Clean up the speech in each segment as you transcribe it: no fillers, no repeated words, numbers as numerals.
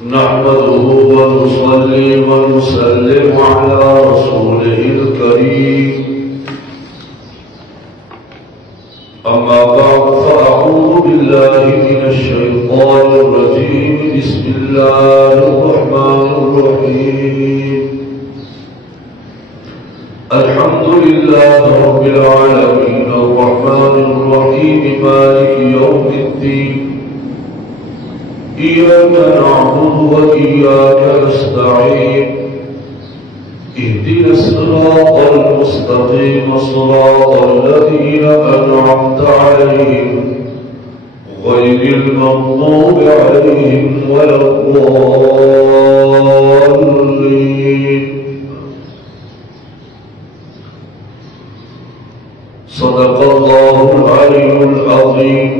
नहमदुहु व नुसल्ली व नुसल्लिमु अला रसूलिहिल करीम। अम्मा बअद फअऊज़ु बिल्लाहि मिनश शैतानिर रजीम। बिस्मिल्लाहिर रहमानिर रहीम। अल्हम्दुलिल्लाहि रब्बिल आलमीन अर्रहमानिर रहीम मालिकि यौमिद्दीन। इय्याका नअबुदु व इय्याका नस्तईन। इहदिनस सिरातल मुस्तक़ीम सिरातल लज़ीना अनअमता अलैहिम गैरिल मग़्दूबि अलैहिम वलद्दाल्लीन। सदक़ल्लाहुल अलीयुल अज़ीम।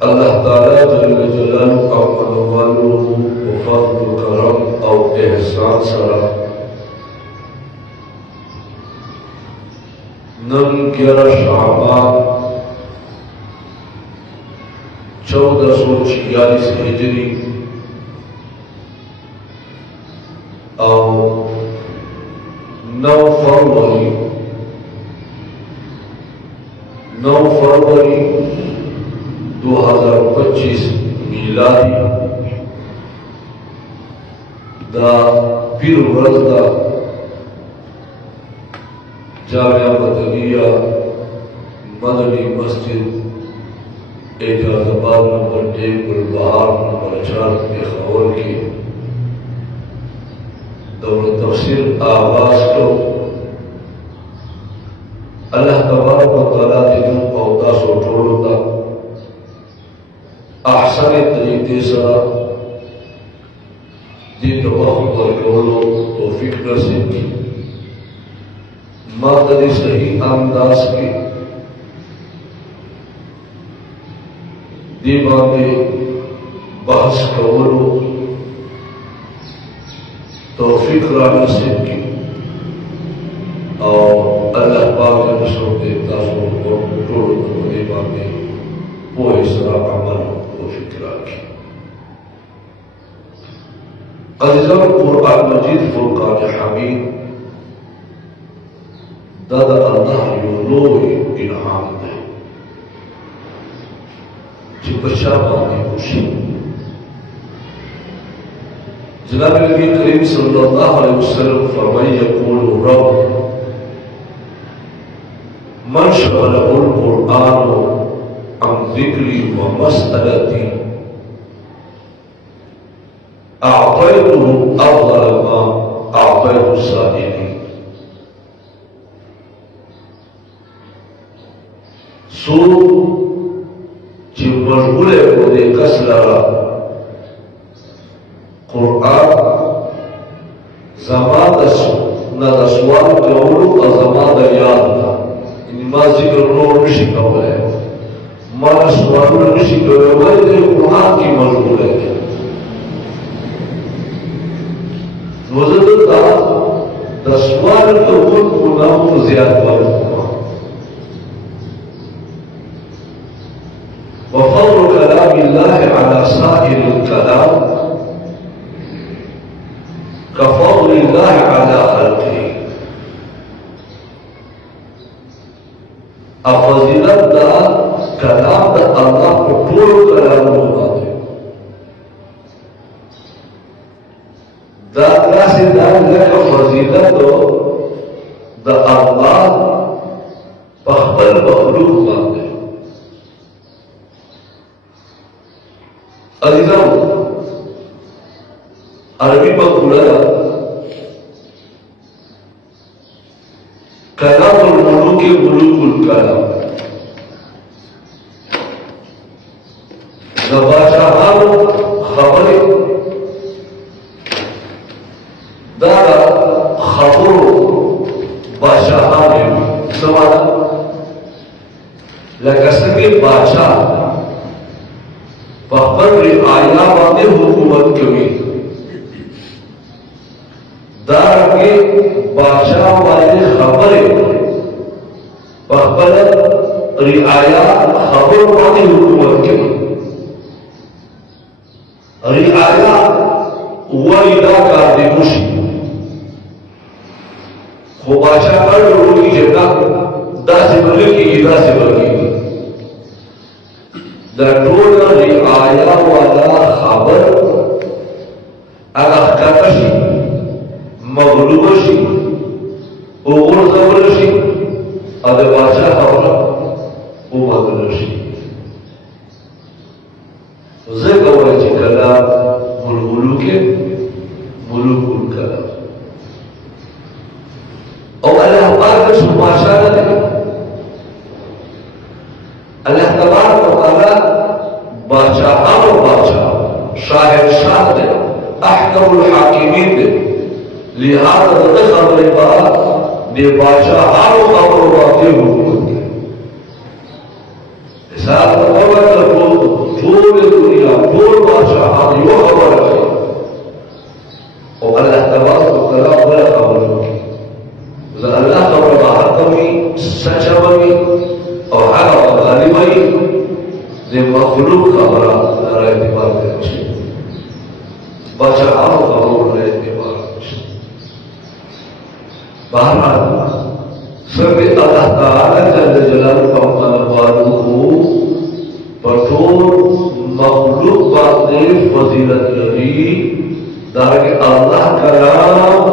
अल्लाह ताला जल्ल जलालुहु का मनवालुहु व फज़्ल करम और एहसान सरा नन 11 शाबान 1446 हिजरी और 9 फरवरी 2025 मिलादी दा पीर वरद दा जामिया मदनिया मदनी मस्जिद एजाज़ाबाद नंबर 1 गुलबहार नंबर 4 के खबर की दौर तफसीर आगाज को अल्लाह तबारक व तआला दिन औदा सो टोलता अहसन तरीके से दिन तबाह पर करो तौफीक नसीब की मादरी सही अंदाज की दीवाने बहस करो तौफीक नसीब की और अल्लाह पाक ने नसर देता सो टोलो दीवाने पोए सरा अमल अज़ीज़ान कुरान मजीद फुरकान हमीद दादा अल्लाह यो इनाम दे जी बच्चा बानी खुशी जनाब नबी करीम सल्लल्लाहु अलैहि वसल्लम फरमाए यक़ूल रब मन शगलहुल कुरान अन ज़िक्री व मसअलती अअतयतुहु अफ़ज़ल मा अअतयतु साइलीन। सो जी मशगूल खुदे कसलरा कुरान ज़मादस न दसवाल कौलु और ज़माद याद ना इनमा जिक्र नो निशी कौले माना सवाल निशी कौले वही कुरान की मशगूल है वजद दसवार तो गुनाहों ज्यादा वफ़ज़्लु कलामिल्लाहि अला साइरिल कलाम कफ़ज़्लिल्लाहि अला खल्क़िही। फज़ीलत दा कलाम दा अल्लाह को टोल कलाम होते दादा से दादा का फजीलत तो द अल्लाह पहबल मखलूक मानते अजीज़ों अरबी पर बोला कलामुल मुलूक मुलूकुल कलाम बादशाह खबरें दादा खबर बादशाह ने सवाल लकसके बादशाह पर आया बातें हुकूमत कभी दार के बादशाह वाले खबरें रिआया खबर पानी हुकूमत के रिआया वहीदा का दिमुशी वो बादशाह पर लोगों की जितना 10 बल्कि की 10 बल्कि दटोल रिआया वाला खबर अगर कतशी मगलूबशी ओवर जबरशी अदर बादशाह खबर वो मगलूबशी ज़िक्र वाली कला मुलमुलू के मुलुकुल कला और अल्लाह पाक ने सुमाशा ने अल्लाह तबारक व तआला बादशाह और बादशाह शाहिद शाह ने अहकमुल हाकिमीन ने लिहाजा दे खबर बात दे बादशाह और खबर बातें हुकूमत के हिसाब खबर को पूरे दुनिया पूरे बादशाह यो खबर है और अल्लाह तबारक व तआला बड़ा खबर है अल्लाह खबर बाहर कमी सच्चा बनी और हर गालिबाई ने मखलूक खबर एतबार करे बादशाह खबर एतबार बहरहाल सब अल्लाह ताला जल्ल जलालुहु को पठोर मखलूक बातें फजीलत लगी दाके अल्लाह कलाम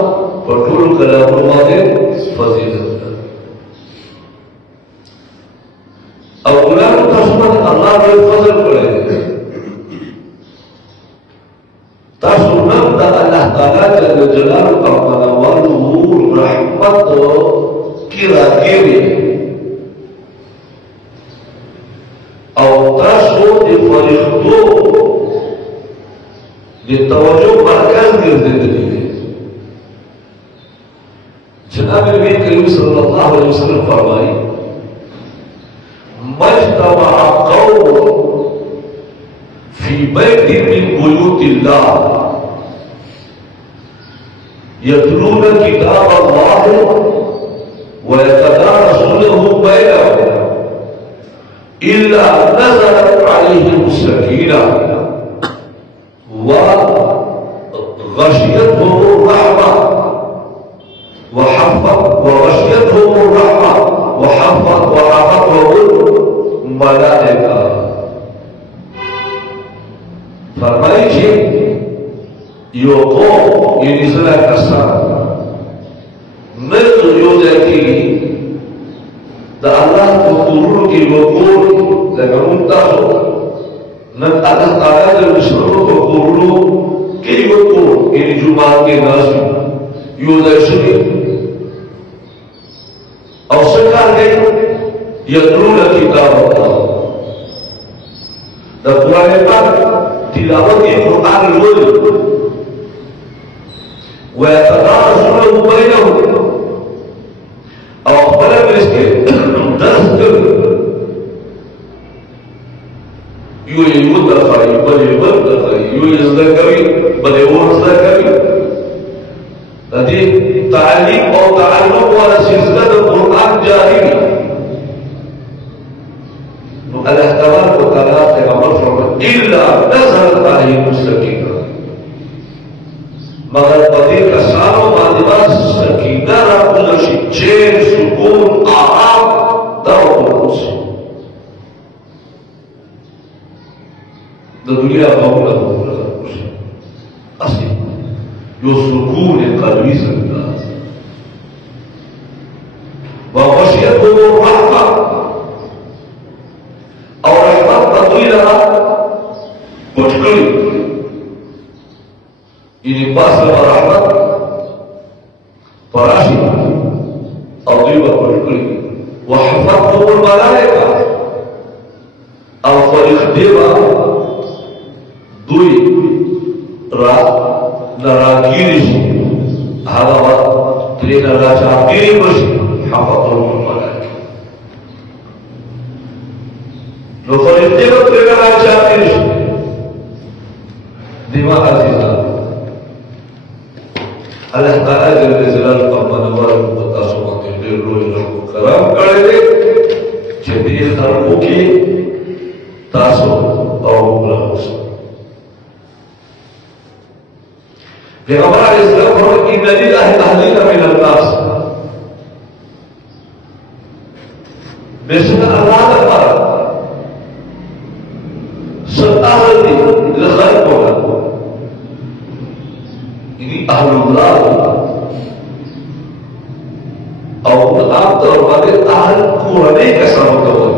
पठोर कलाम बातें फजीलत अब गुलाम तस्मत अल्लाह के फजल पड़े तस्मत अल्लाह ताला जल्ल जलालुहु रहमत की रागे में और ताशो दे फरिख्तो ये तवज्जो मरकज गिर जिंदगी में जनाब नबी करीम सल्लल्लाहु अलैहि वसल्लम फरमाई मजतमा कौम फी बैतिन मिन बुयूतिल्लाह यतलून किताब अल्लाह व यतदारसूनहु बैनहुम इल्ला नज़लत अलैहिम सकीना व गशियतहुम रहमा व गशियतहुम रहमा व हफ़्फ़तहुम मलाइका फरमाइए यो कौम ये निज़ला कसा मैं तो यो देखी दा अल्लाह को कुरूर की वो कोड लगा मुमताज़ न अल्लाह ताला के मुसलमानों को कुरूर के वो कोड इन जुमात के नाज़ यो देखी और सरकार गई यतलून किताब अल्लाह दा कुरान पाक तिलावत के कुरान लोग व यतदारसूनहु बैनहुम और बलम इसके दस्त यू दखाई बले बल दखाई यू ज़करी बले वो ज़करी अदी तालीम और ताल्लुक वाला सिलसिला तो कुरान जारी अल्लाह तबारक व तआला के अमर फरमाया इल्ला नज़लत अलैहिम सकीना मगर पति का सारों मादिबा सकीना राकुलशी चैन सुकून आराम दाव से दुनिया बहुला असली जो सुकून है कलबी सकता वह वशियत हो रहमा और रहमत तत्वी लगा पुटकड़ी इन बास रहमत फराशी और दुई पुटकड़ी वह हफ़्फ़तहुम मलाइका और फरिख्तेवा दुई रात नरागिरिश हावा ट्रेन राजा गिरिश हफ़्फ़तहुम मलाइका लो फरिख्तेवा ट्रेन राजा गिरिश दिमाग अजीज़ा अल्लाह ताला जल्ले जलाल अपना नवाज मुतासो के रोज लोग करम करे छे دې خلکو کې تاسو او موږ اوسو. پیغمبر علیه السلام فرمایي ان لله اهلین من الناس، بشک الله لپاره ستاهل دي لخلقنا ini ahlullah او آپ طور پر اہل قرآن کا سبب ہوئے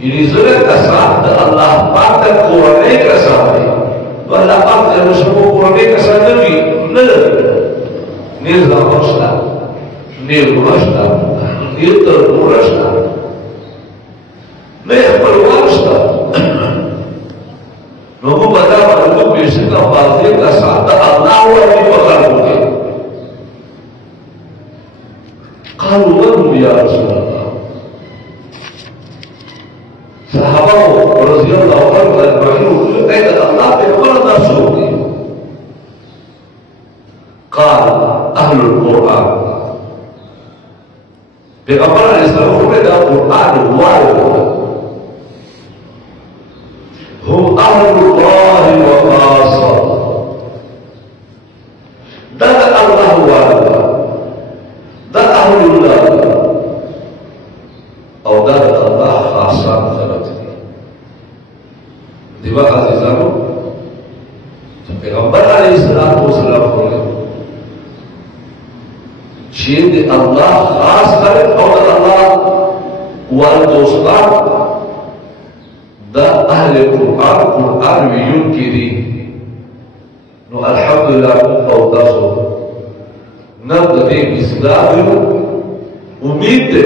یعنی ضرورت کا ساتھ اللہ پاک کا قرآن کا ساتھ ہے تو اللہ پاک نے مسلموں کو قرآن کا ساتھ بھی نیل راشتا نیل راشتا نیل تر راشتا میں پرواشتا لوگوں بتا بلکہ بیشک کا فاضل کا ساتھ اللہ ہوا بھی پکڑ ہوگے. قالوا من هم يا رسول الله؟ صحابه رضي الله عنهم اجمعين اين الله بيقولنا سوقي؟ قال اهل القران. پیغمبر علیہ السلام فرمایا قرآن وارد هم اهل الله وخاصه. ده الله وارد ده أهل الله أو ده الله خاصة ثلاثة دي بقى عزيزانو پیغمبر علیہ السلام فرمایا چیز اللہ خاص کرے اور اللہ والدوستان ده أهل القرآن قرآن ویون کی دی نو الحمدللہ او تاسو نرد دے اصلاح امید دے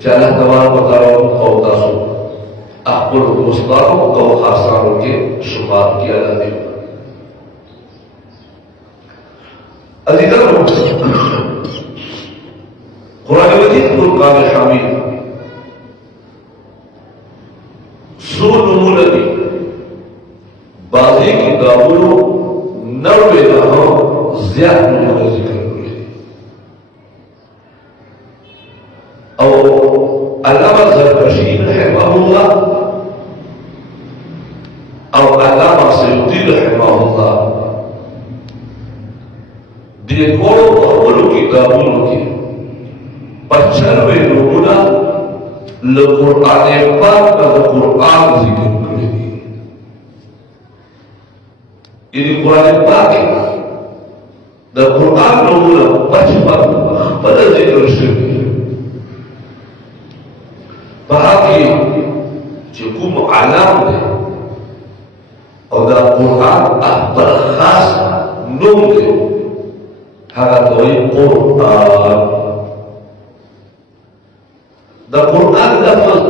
کہ اللہ تبارک و تعالی او تاسو احبر دوستانوں او خاصانوں کے شمار کیا جاتے ہیں. عزیزانو قرآن مجید فرقان حمید سو نمونہ دی بعضی کتابوں 90 نہ زیادہ نمونہ ذکر او علامہ زرکشی رحمہ اللہ او علامہ سیوطی رحمہ اللہ دیکھو اولو کتابوں کی 95 نمونہ لقرآن پاک کا قرآن ذکر کرے دی. یعنی قرآن پاک دا قرآن نمونہ 55 بڑا ذکر شروع باقی جو کوم علام دے اور دا قرآن احبر خاص نوم دے هذا دوئی قرآن. دا قرآن لفظ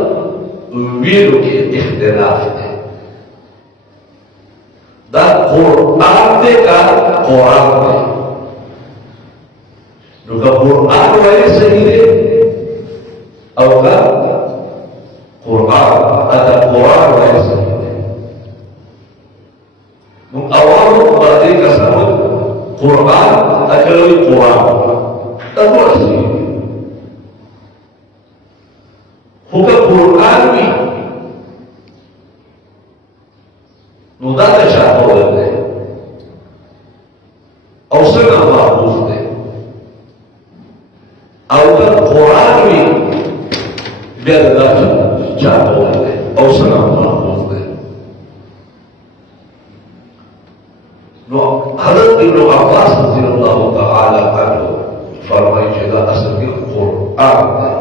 ویلو کے اختلاف دے دا قرآن دے کا قرآن دے نو کا قرآن وائے صحیح دے او کا قرآن ادا قرآن وائے صحیح دے نو اوالو بادے کا سمجھ قرآن اکلوی قرآن تب وہ صحیح دے ہوگا قرآن بھی نو دا تشاہ ہو جاتے اوسر نہ محفوظ دے اوگر قرآن بھی بیر دا چاہ ہو جاتے اوسر نہ محفوظ دے. نو حضرت ابن عباس رضی اللہ تعالی عنہ فرمائی جدا اصل کی قرآن دے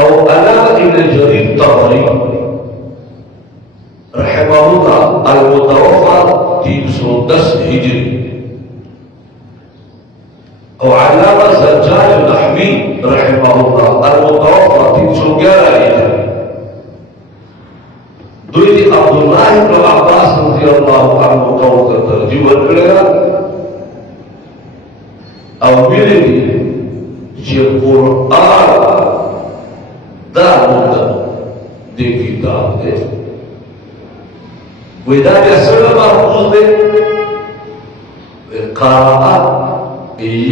او علامہ ابن جریر طبری رحمہ اللہ المتوفى 310 ہجری او علامہ زجاج نحوی رحمہ اللہ المتوفى 311 ہجری دوی عبداللہ ابن عباس رضی اللہ عنہ قول کا ترجمہ کرے گا او میرے لیے یہ قرآن دا مدد دی کتاب دے ویدہ جسر محفوظ دے قرآن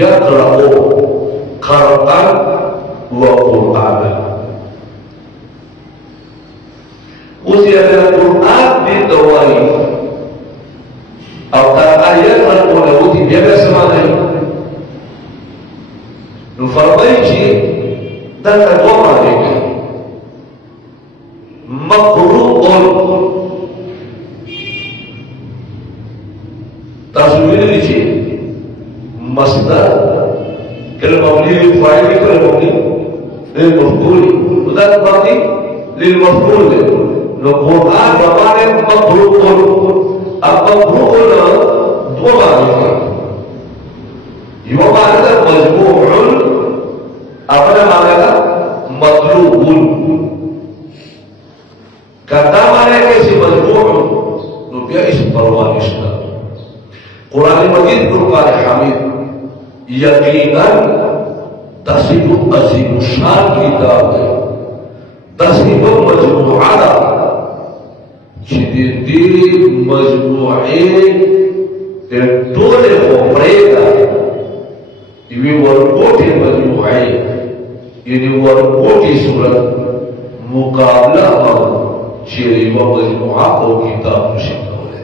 یقرأو खरक़न व क़ुरआन। उसी अगर क़ुरआन di dawai atau ayat al-Qur'an di biasa semangat nu farbaiki dan kedua mereka maqru'un taswir ini masdar kalau mabni fa'il kalau mabni lil maf'ul dan mabni lil maf'ul Al-Quran bagaimana maqru'un al-maqru'un dua makna yang makna majmu'un apa makna matlubun kata mereka si majmu'un dia isim perwanisna Quran Majid Quran Hamid yakinan tasibuk azimushan kitab tasibuk majmu'ala Jadi majmu'in dan dole mereka ini warqoti majmu'in ini warqoti surat muqablah ciri majmu'ah atau kitab musyawwah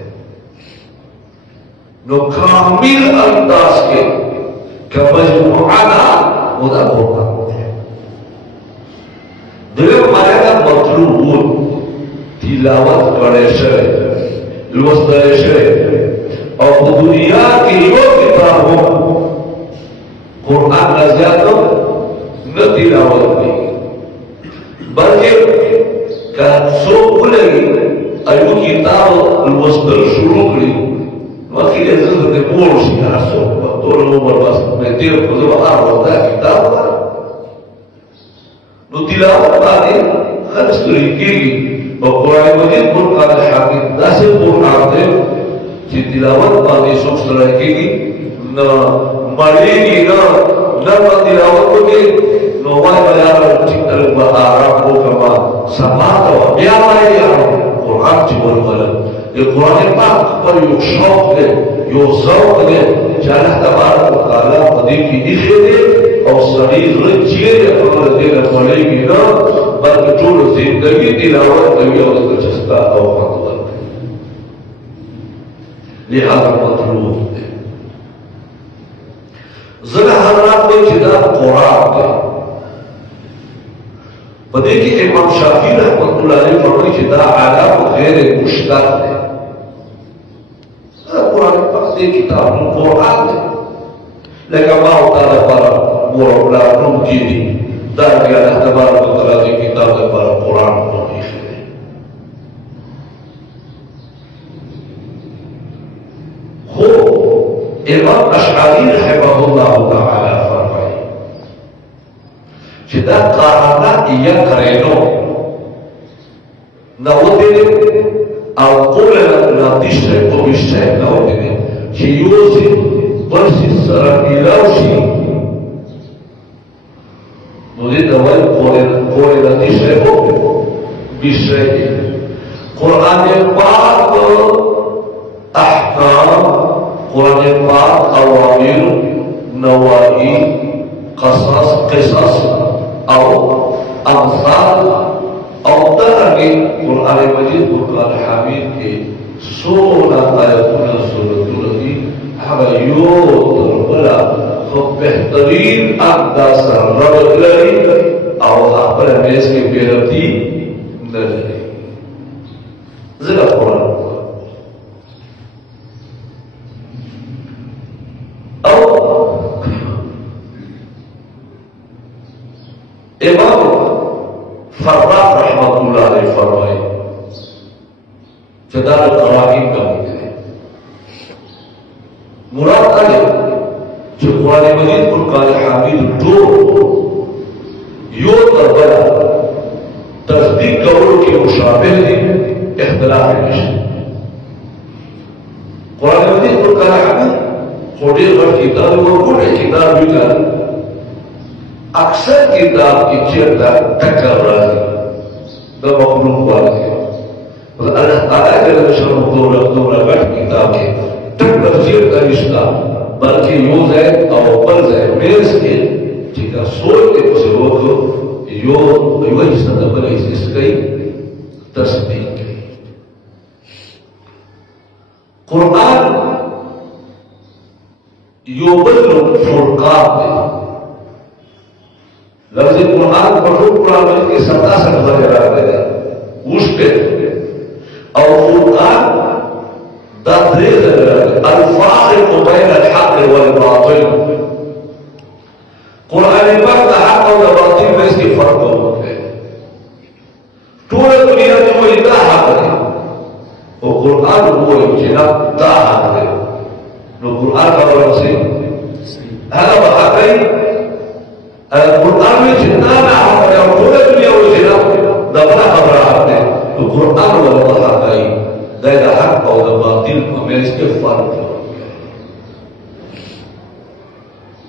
no kamil andas ke majmu'ana mudah Quran dalam mereka matlubun तिलावत करे से लुस करे से और दुनिया की यो किताबों कुरान नज़ातो न तिलावत नहीं बल्कि कासो बुलेगी अयु किताब लुस कर शुरू करी वकील जल्द ने बोल सिया सो तो लोग बर्बाद में तेरे को जो बाहर होता है किताब नु तिलावत बानी खर्च की Quran Majid Quran Hamid nasib Quran de ci tilawat bagi sukses lagi na maligi na tilawat ko no wai bayar cikal bahara ko kama samata ya mai ya Quran ci wal wal Quran Pak पर यो शौक दे यो ज़ौक़ दे जाना तबारक व तआला पदी की दिखे दे और शरीर रचिए अपने दिल खोलेगी ना बल्कि जो जिंदगी तिलावत कभी और दिलचस्पा और ख़ातर लिहाजा मतलूब है ज़रा हज़रात में जिदा कुरान है पदी की इमाम शाफी रहमतुल्लाह अलैह फरमाते जिदा आला गैर मुश्तक है Quran pasti kitab Quran lagi mau tanda para murid mungkin dan dia ada tabar lagi kitab para Quran mungkin ho Imam Ash'ari rahimahullah taala firman jika karena ia kereno nawudin Al-Quran nanti saya bisa tahu ini. Kiyosi versi Sarangilausi. Mungkin Quran nanti saya bisa. Quran yang baru ahkam, Quran yang baru awamir, nawahi, qisas, atau amsal. और तरह कुरान मजीद कुरान हामिद के 16 आयतों सूरतों की हवायों तरबला खूब बेहतरीन अंदाज़ रबतरी और आपने में इसके बेरती नजरे ज़रा कुरान और इमाम फर्राक रहमतुल्लाह अलैह फरमाए जदाल क़राइन का मुद्दे मुराद है जो कुरान मजीद कुरान हामिद दो यो तरबला तस्दीक करोड़ के मुशाबिह ने इख्तिलाफ है कुरान मजीद कुरान हामिद खोड़े वर किताब और खोड़े किताब भी का अक्सर किताब की चेता टक्कर रहा है तो मखलूक वाले और अल्लाह ताला के रसूल दो बैठ किताब के टक्कर चेता रिश्ता बल्कि यूज है और बल है मेरे से jika soal itu sesuatu yo hisan dapat iskai tasbih Quran yo belum furqan lafaz Quran पढ़ो कुरान के 67 वगैरह है उसके और कुरान तदरीज الفارق بين الحق والباطل कुरान पाक का हक और बातिल में इसके फर्क है पूरी दुनिया में कोई इतना हक है वो कुरान वो जिना दा हक है वो कुरान का वजह से है ना हक है कुरान में जितना ना हक है और पूरी दुनिया वो जिना दबना खबर है तो कुरान वाला हक है दैदा हक और बातिल में इसके फर्क है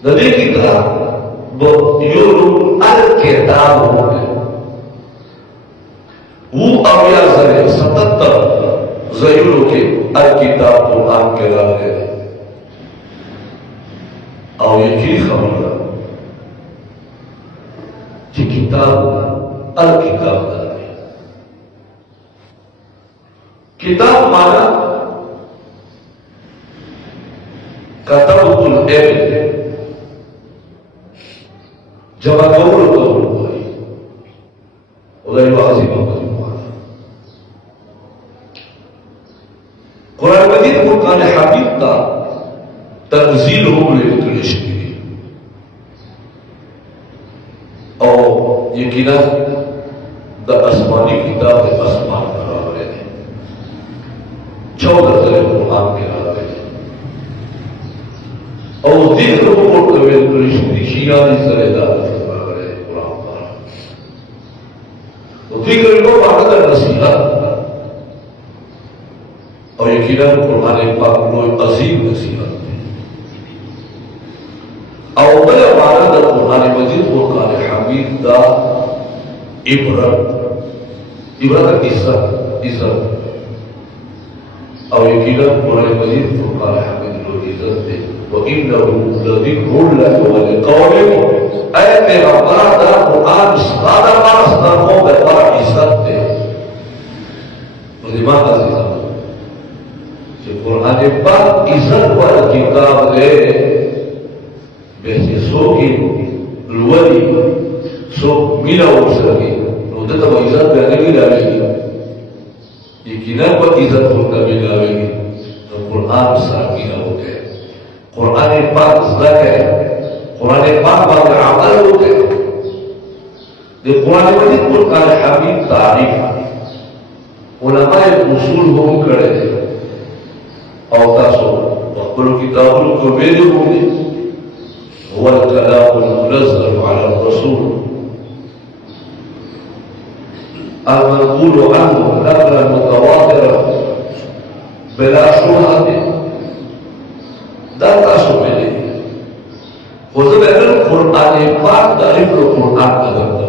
नबी की तरह يقولوا الكتاب वो अवया जरे सतत्तर जरूर के الكتاب कुरान के लागे और ये की खबर कि किताब الكتاب किताब माना कतबतुल इल्म जब गौर भाई उदय वाजी कुरान मजीद फुरकान हमीद का तंजील हो और यकीनन द आसमानी किताब आसमान बराबर है 14 तरह कुरान के लावे और जिक्र को करते हुए शिया फिक्र को बाकायदा नसीहत और यकीनन कुरान पाक में अजीम नसीहत है और बड़ा बारह कुरान मजीद कुरान हमीद दा इबरत इज्जत और यकीनन कुरान मजीद कुरान हमीद को इज्जत है وإنه لذكر لك ولقومك أي पैगंबर दा कुरान सादा मानस धर्मों में बड़ा इज्जत है तो दिमाग अजीजा जो कुरान पाक इज्जत वाला किताब है वैसे सो की लुवली सो मिला हो सके तो तो इज्जत करने की डालेगी यकीनन वो इज्जत होता भी डालेगी तो कुरान साकिना हो गए कुरान पाक ज़िक्र है कुरान पाक बाग अमल होते हैं ये कुरान मजीद कुरान हमीद तारीफ उलमाए उसूल हम करे थे और तासो वक़्ल किताबों को वेद होंगे वल कलाम मुनज़्ज़ल अला रसूल المنقول عنه نقلا متواترا بلا شبهة dan tasu mele khusus dengan Quran Pak dari Quran ada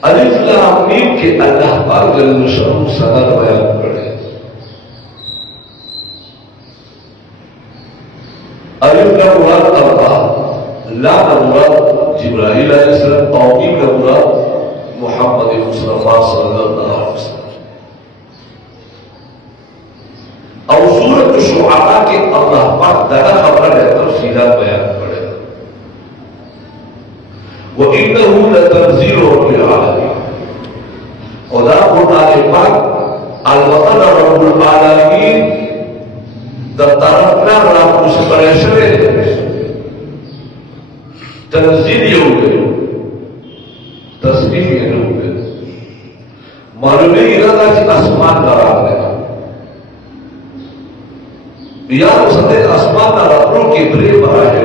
alif lam mim के अल्लाह पाक जल्ल शाह सनद बयान करे alif का मुराद अल्लाह ला का मुराद जिब्राइल अलैहिस्सलाम और मीम का मुराद मुहम्मद मुस्तफा सल्लल्लाहु अलैहि वसल्लम और सूरत शुआरा के अल्लाह पाक दादा खबर है तफसीला बयान करेगा वो इन्नहु लतंजील रब्बिल आलमीन खुदा कुरान पाक अलबत्ता रब्बुल आलमीन द तरफना रब उस परेशरे तंजील हो गए तस्नीफ हो गए मालूम है इरादा कि आसमान का राग है या उसने आसमान का रब्बुल के ब्रे बना है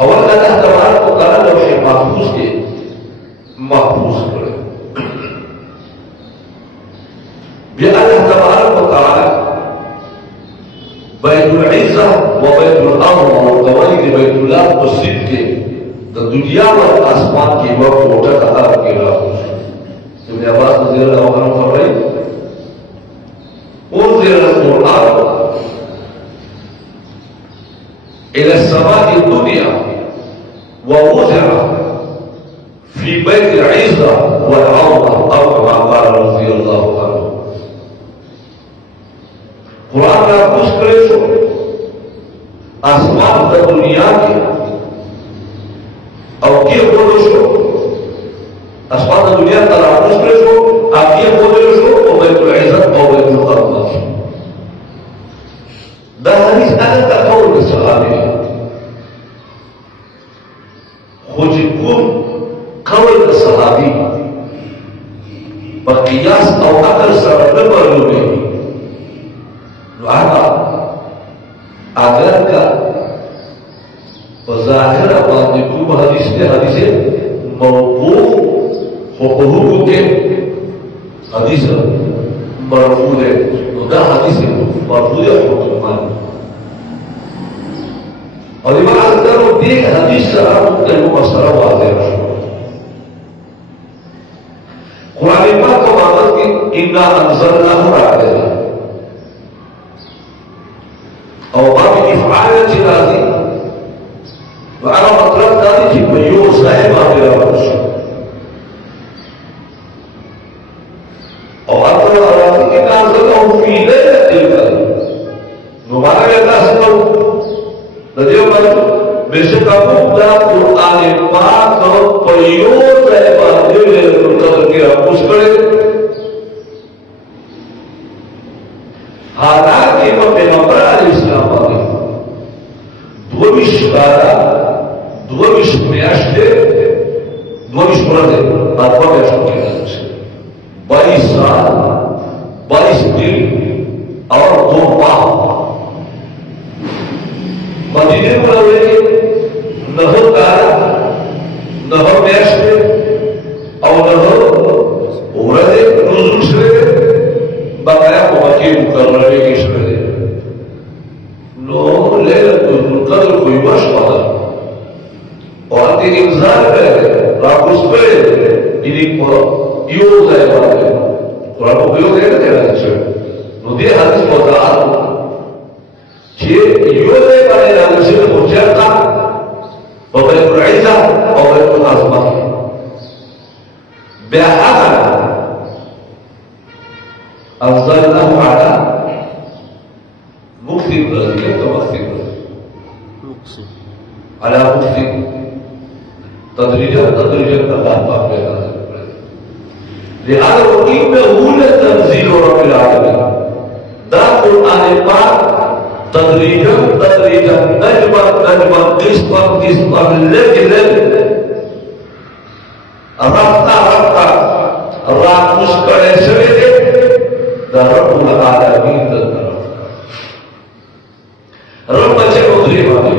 और अल्लाह तबारक व तआला लौह महफूज के महफूज करे ये अल्लाह तबारक व तआला बैतुल इज्जा व बैतुल अमन व कवाइद बैतुल्लाह मस्जिद के दुनिया और आसमान की वक्त उठा था के राज इब्न अब्बास रज़ी अल्लाह अन्हु फरमाए उनज़िल कुरान السماء الدنيا ووضع في بيت العزة والعظمة أو كما قال رضي الله عنه. قرآن کا کچھ کرے شو آسمان تا دنیا کے او کیا بولو شو آسمان تا دنیا تا کچھ کرے شو آپ کیا بولو شو او بیت العزت او بیت العظمة. دا حدیث اگر تا قول بسحابی خوچ کن قول بسحابی بقیاس او اقل سر نمر لبی اگر کا ظاہر باندې کوم حدیث ته حدیث موقوف حقوق کے حدیث مرفوع ہے تو دا حدیث مرفوع ہے حکم اور امام اکثر دې حدیث سره مختلف مسئلہ واضح شو. قرآن پاک کو بات کی انا انزلناه راغلی او باب افعال چې راځي هغه مطلب دا دی چې په یو ځای باندې راوړل او هغه راځي چې تاسو او فی لیلۃ القدر نو باندې تاسو د دې باندې بشک ابو دا قرآن پاک په یو ځای باندې لیلۃ القدر کې راوښ کړي حالانکہ وہ پیغمبر علیہ السلام آگے دویش بارا دویش میاشتے دویش برادے آدھوا میاشتوں کے لئے 22 سال 22 دن اور 2 ماہ مدینے منورے نہ تارا نہ میاشتے اور نہ برادے نزول سے بقایا مواقع مقررے کی شکلے نو لیلۃ القدر کوئی مشوار اور تین انذار پہلے راکوس پہلے انہیں یو ځای باندې قرآن کو یو ځای نه راځي نو دې حدیث وضاحت چې یو ځای باندې راځي په چرتا په بیت العزة او بیت العظمة بیا هغه انزلناه على مكتب رضي ومكتب على مكتب تدريجا الله پاک پیدا لہذا وإنه لتنزيل رب العالمين دا قرآن پاک تدريجا نجما قسطا لجل رفتا راکوس کرے شوئے دے دا رب العالمین دا طرف رب بچے مدری باندې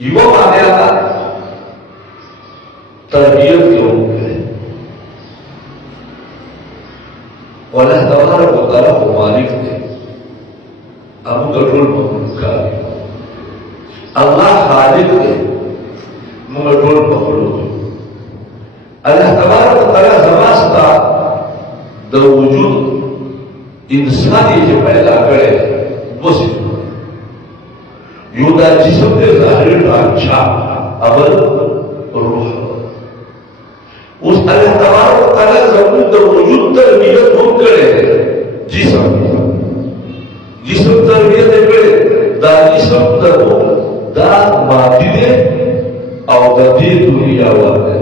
یو باندې آتا تربیت کے اوپر واللہ تبارک و تعالی کو مالک دے ابو گٹول مخلوقات اللہ خالق دے مغٹول مخلوق اللہ تبارک و تعالی زماستا دا وجود انسانی جو پیدا کرے وہ صرف یو دا جسم دے ظاہر ڈانچہ اول روح اس اللہ تبارک و تعالی زمین دا وجود تربیت ہم کرے جسم تربیت کرے دا جسم دا مادی دے او دا دی دنیا والے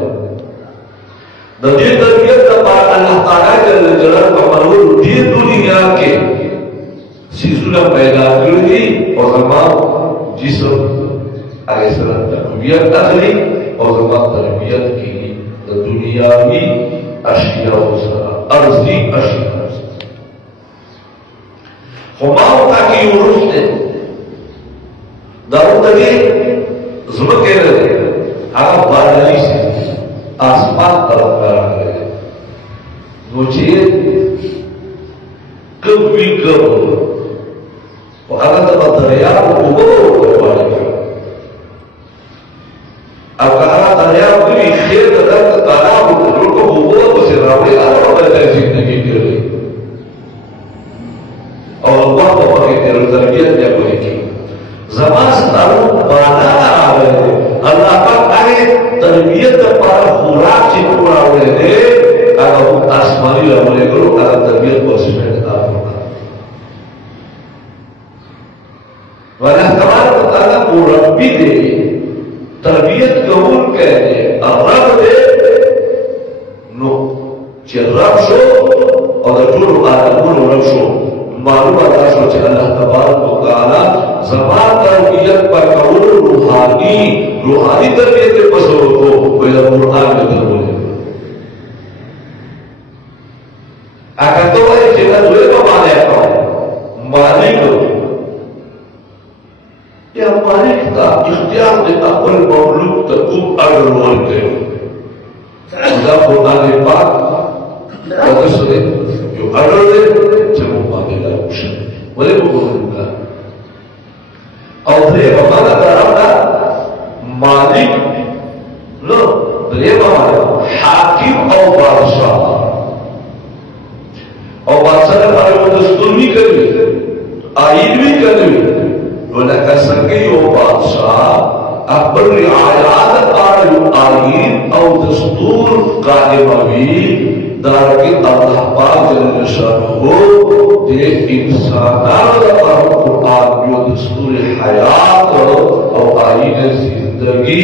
دا دی تربیت دا پار اللہ تعالی جل جلال پمرور دی دنیا کے سیزونا پیدا کردی اور زمان جسم علیہ السلام تربیت اخلی اور زمان تربیت کی دا دنیاوی اشیاء و سرا ارضی اشیاء خماؤ تاکی یو روح دے دارو تاکی زمکے رہے آگا بارلی سے آسمان طرف کرا رہے مجھے کب بھی کب وہ آگا تبا دریا کو اوبرو کروانے کا اب کہا دریا بھی خیر در تالاب کو اوبرو سے راوڑے آرہا بہتا ہے زندگی کر رہی اور اللہ کو پاکی تیرے تربیت نے کوئی کی हमारी रमने करो अगर तबीयत को स्ट्रेट ना होगा वाला हमारा बताना वो रब्बी दे तरबियत कबूल कह दे और रब दे नो रब शो और जो आलम रब शो मालूम आता शो अल्लाह तबारक व तआला ज़बान तरबियत पर कबूल रूहानी तरबियत के पसों को कोई कुरान में बोले akan tahu yang kita boleh kemana malik yang malik kita ikhtiar di akal makhluk tetap ada luar ke sudah Quran lepas kata sudah yang ada le cuma mabila boleh bukan और हमारा दराना मालिक लो ये हमारा हाकिम और बादशाह और बादशाह ने हमारे को दस्तूर भी करी आइन भी करी बोला कह सके वो बादशाह अकबर रियायत आइन और दस्तूर कायम भी दार के अल्लाह पाक जल्ल शानहू दे इंसानात कुरान जो दस्तूर हयात और आइन जिंदगी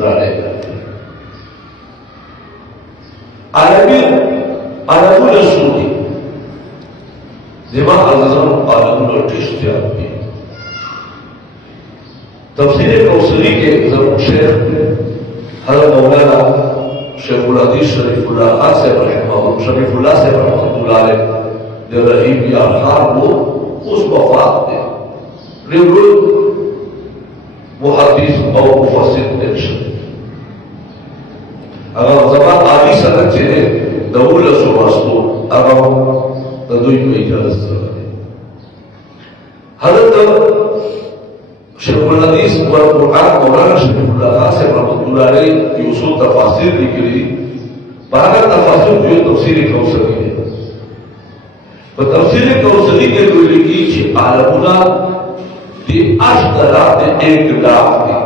रहेगा अरबी रसूली दिमाग अज़म आलम इख्तियार की तफसीर कौसरी के शेख हज़रत मौलाना शेखुल हदीस शरीफुल्लाह साहब रहमतुल्लाह शरीफुल्लाह साहब रहमतुल्लाह अलैह रहीम या खान वो उस वफात थे रिवुल मुहद्दिस और मुफस्सिर टेंशन अगर ज़बान आदि सनद से दौल सुवास्तो अगर तदुई को इजाज़त है हज़रत शेखुल हदीस और कुरान मौलाना शरीफुल्लाह साहब रहमतुल्लाह अलैह की उसूल तफसीर लिखी बारह तफसीर जो तफसीर कौसरी है वो तफसीर कौसरी के कोई लिखी कि आलमुना दी अशतरा दे 1 लाख दी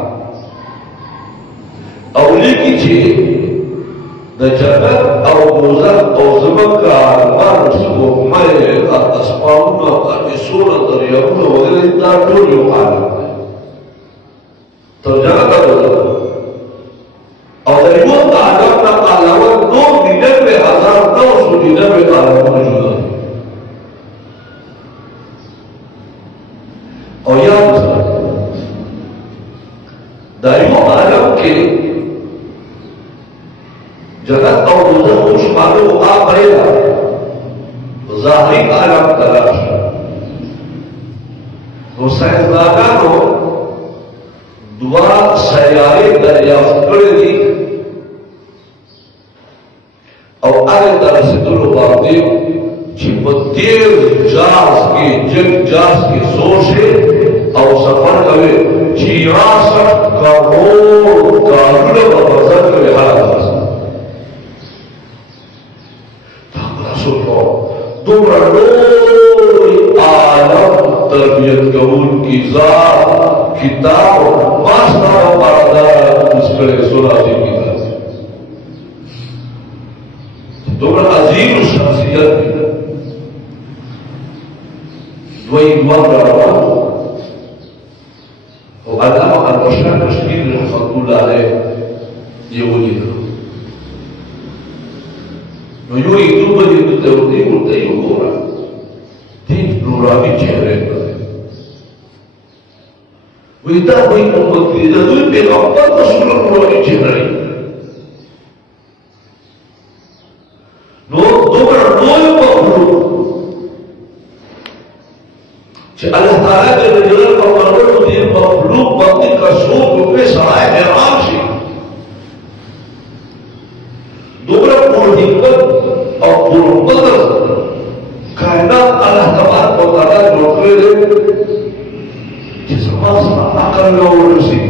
और लिखी थी द जन्नत और दोज़ख और ज़मकार अर्श वो महल आसमान और सूरत दरियाओं वगैरह इतना टोल जो आलम है तो जाता बोला और वो आलम का अलावा 2,99,999 आलम मौजूद है और याद दाइमों आलम के जगत और दोज़ख को शुमारे को आ पड़ेगा ज़ाहिरी आलम तलाश वो साइंसदानों दुआ सयारे दरियाफ्त करे दी और आगे तरह से दोनों बातें चिपतेर जास के जोर से और सफर करे 66 करोड़ कारुल बरसत के हालात आलम तरबियत कबूल की जात किताब मास्टर उसके सुराजी की दोनों अजीम शख्सियत वही दुआ करवा और अल्लामा अल-बशर तशकील रहमतुल्लाह अलैह ये वो लिखा no io in dubbio di tutte le volte io ora ti plurali cere guida voi non ti da due per quanto sono plurali cere no dove noi popolo cioè Allah Taala che nel popolo di popolo quanti caso che sai è anzi dove por और बुरबदर कायनात अल्लाह तबारक व तआला जोड़ते जिस मासा अकल लो उसी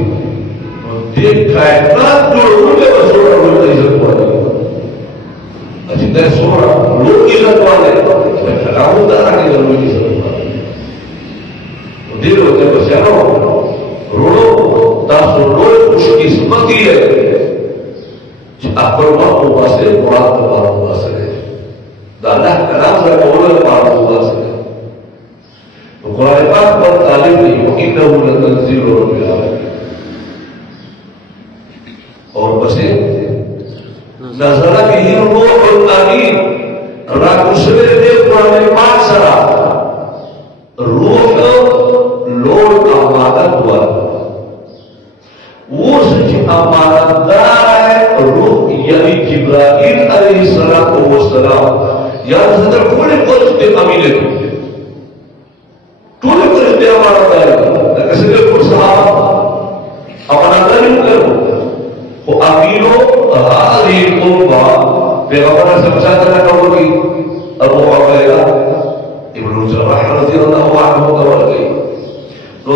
देख कायनात जोड़ने बस जोड़ा हो इज्जत वाले अच्छी तरह सोरा लोग इज्जत वाले कलाम दा आगे लोग इज्जत वाले दिल होते बस यारो रोड़ो तासो रोए खुशकिस्मती है अकबर को वास्ते मुराद को वास्ते सर कौल पाक हुआ से तो कुरान पाक पर तालिब नहीं हो इन्नहु लतंज़ीलु रब्बिल आलमीन और बसे नज़ला बिही रूहुल अमीन राकुशवे दे कुरान पाक सरा रूह लोड अमानत हुआ वो सच अमानतदार है रूह यानी जिब्राइल अलैहिस्सलाम या हजरत पूरे फरिश्ते अमीन थे पूरे फरिश्ते अमानतदार है कैसे बिल्कुल सहाबा अमानतदार ही करो वो अमीनो हाज़िही उम्मा पैगंबर ने समझा था कहोगी अबू उबैदा इब्न जर्राह रज़ियल्लाहु अन्हु कवर गई तो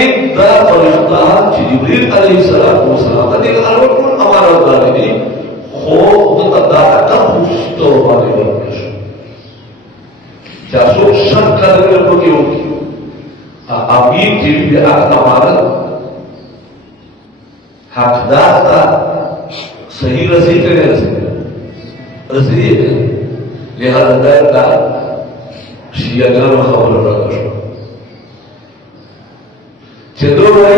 एक फरिश्ता जिब्रील अलैहिस्सलाम तadi walaupun amanatdaar ini datang khusus pada manusia. Jasuh syakar dengan begitu. Amin jadi amanat hak data सही रसी करे रसी लिहाजा दरता शियागन खबर रखो चंद्रोबाई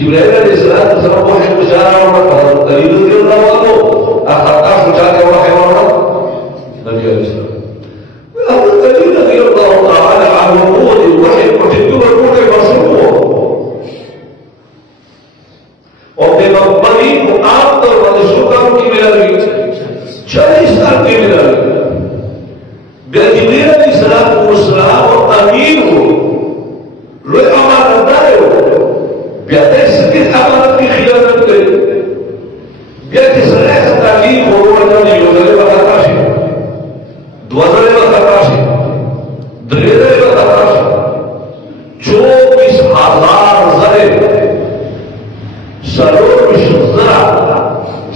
जिब्राइल अलैहिस्सलाम वही मुशारा और दलील के अलावा तो आता मुशारा और है और नबी अलैहिस्सलाम अब दलील के अलावा ताला अमूल वही कुतुब और मसरूह और पैगंबरी को आप तो वशुकम की मिला 40 साल की मिला जिब्राइल अलैहिस्सलाम और अमीन हो लो अमानतदार हो बियाते सके अमानत की खियानत करे बियाते सरे तालीम हो वाला योगले बताशी द्वादले बताशी द्रेदले बताशी 24,000 जरे सरोर विशुद्धा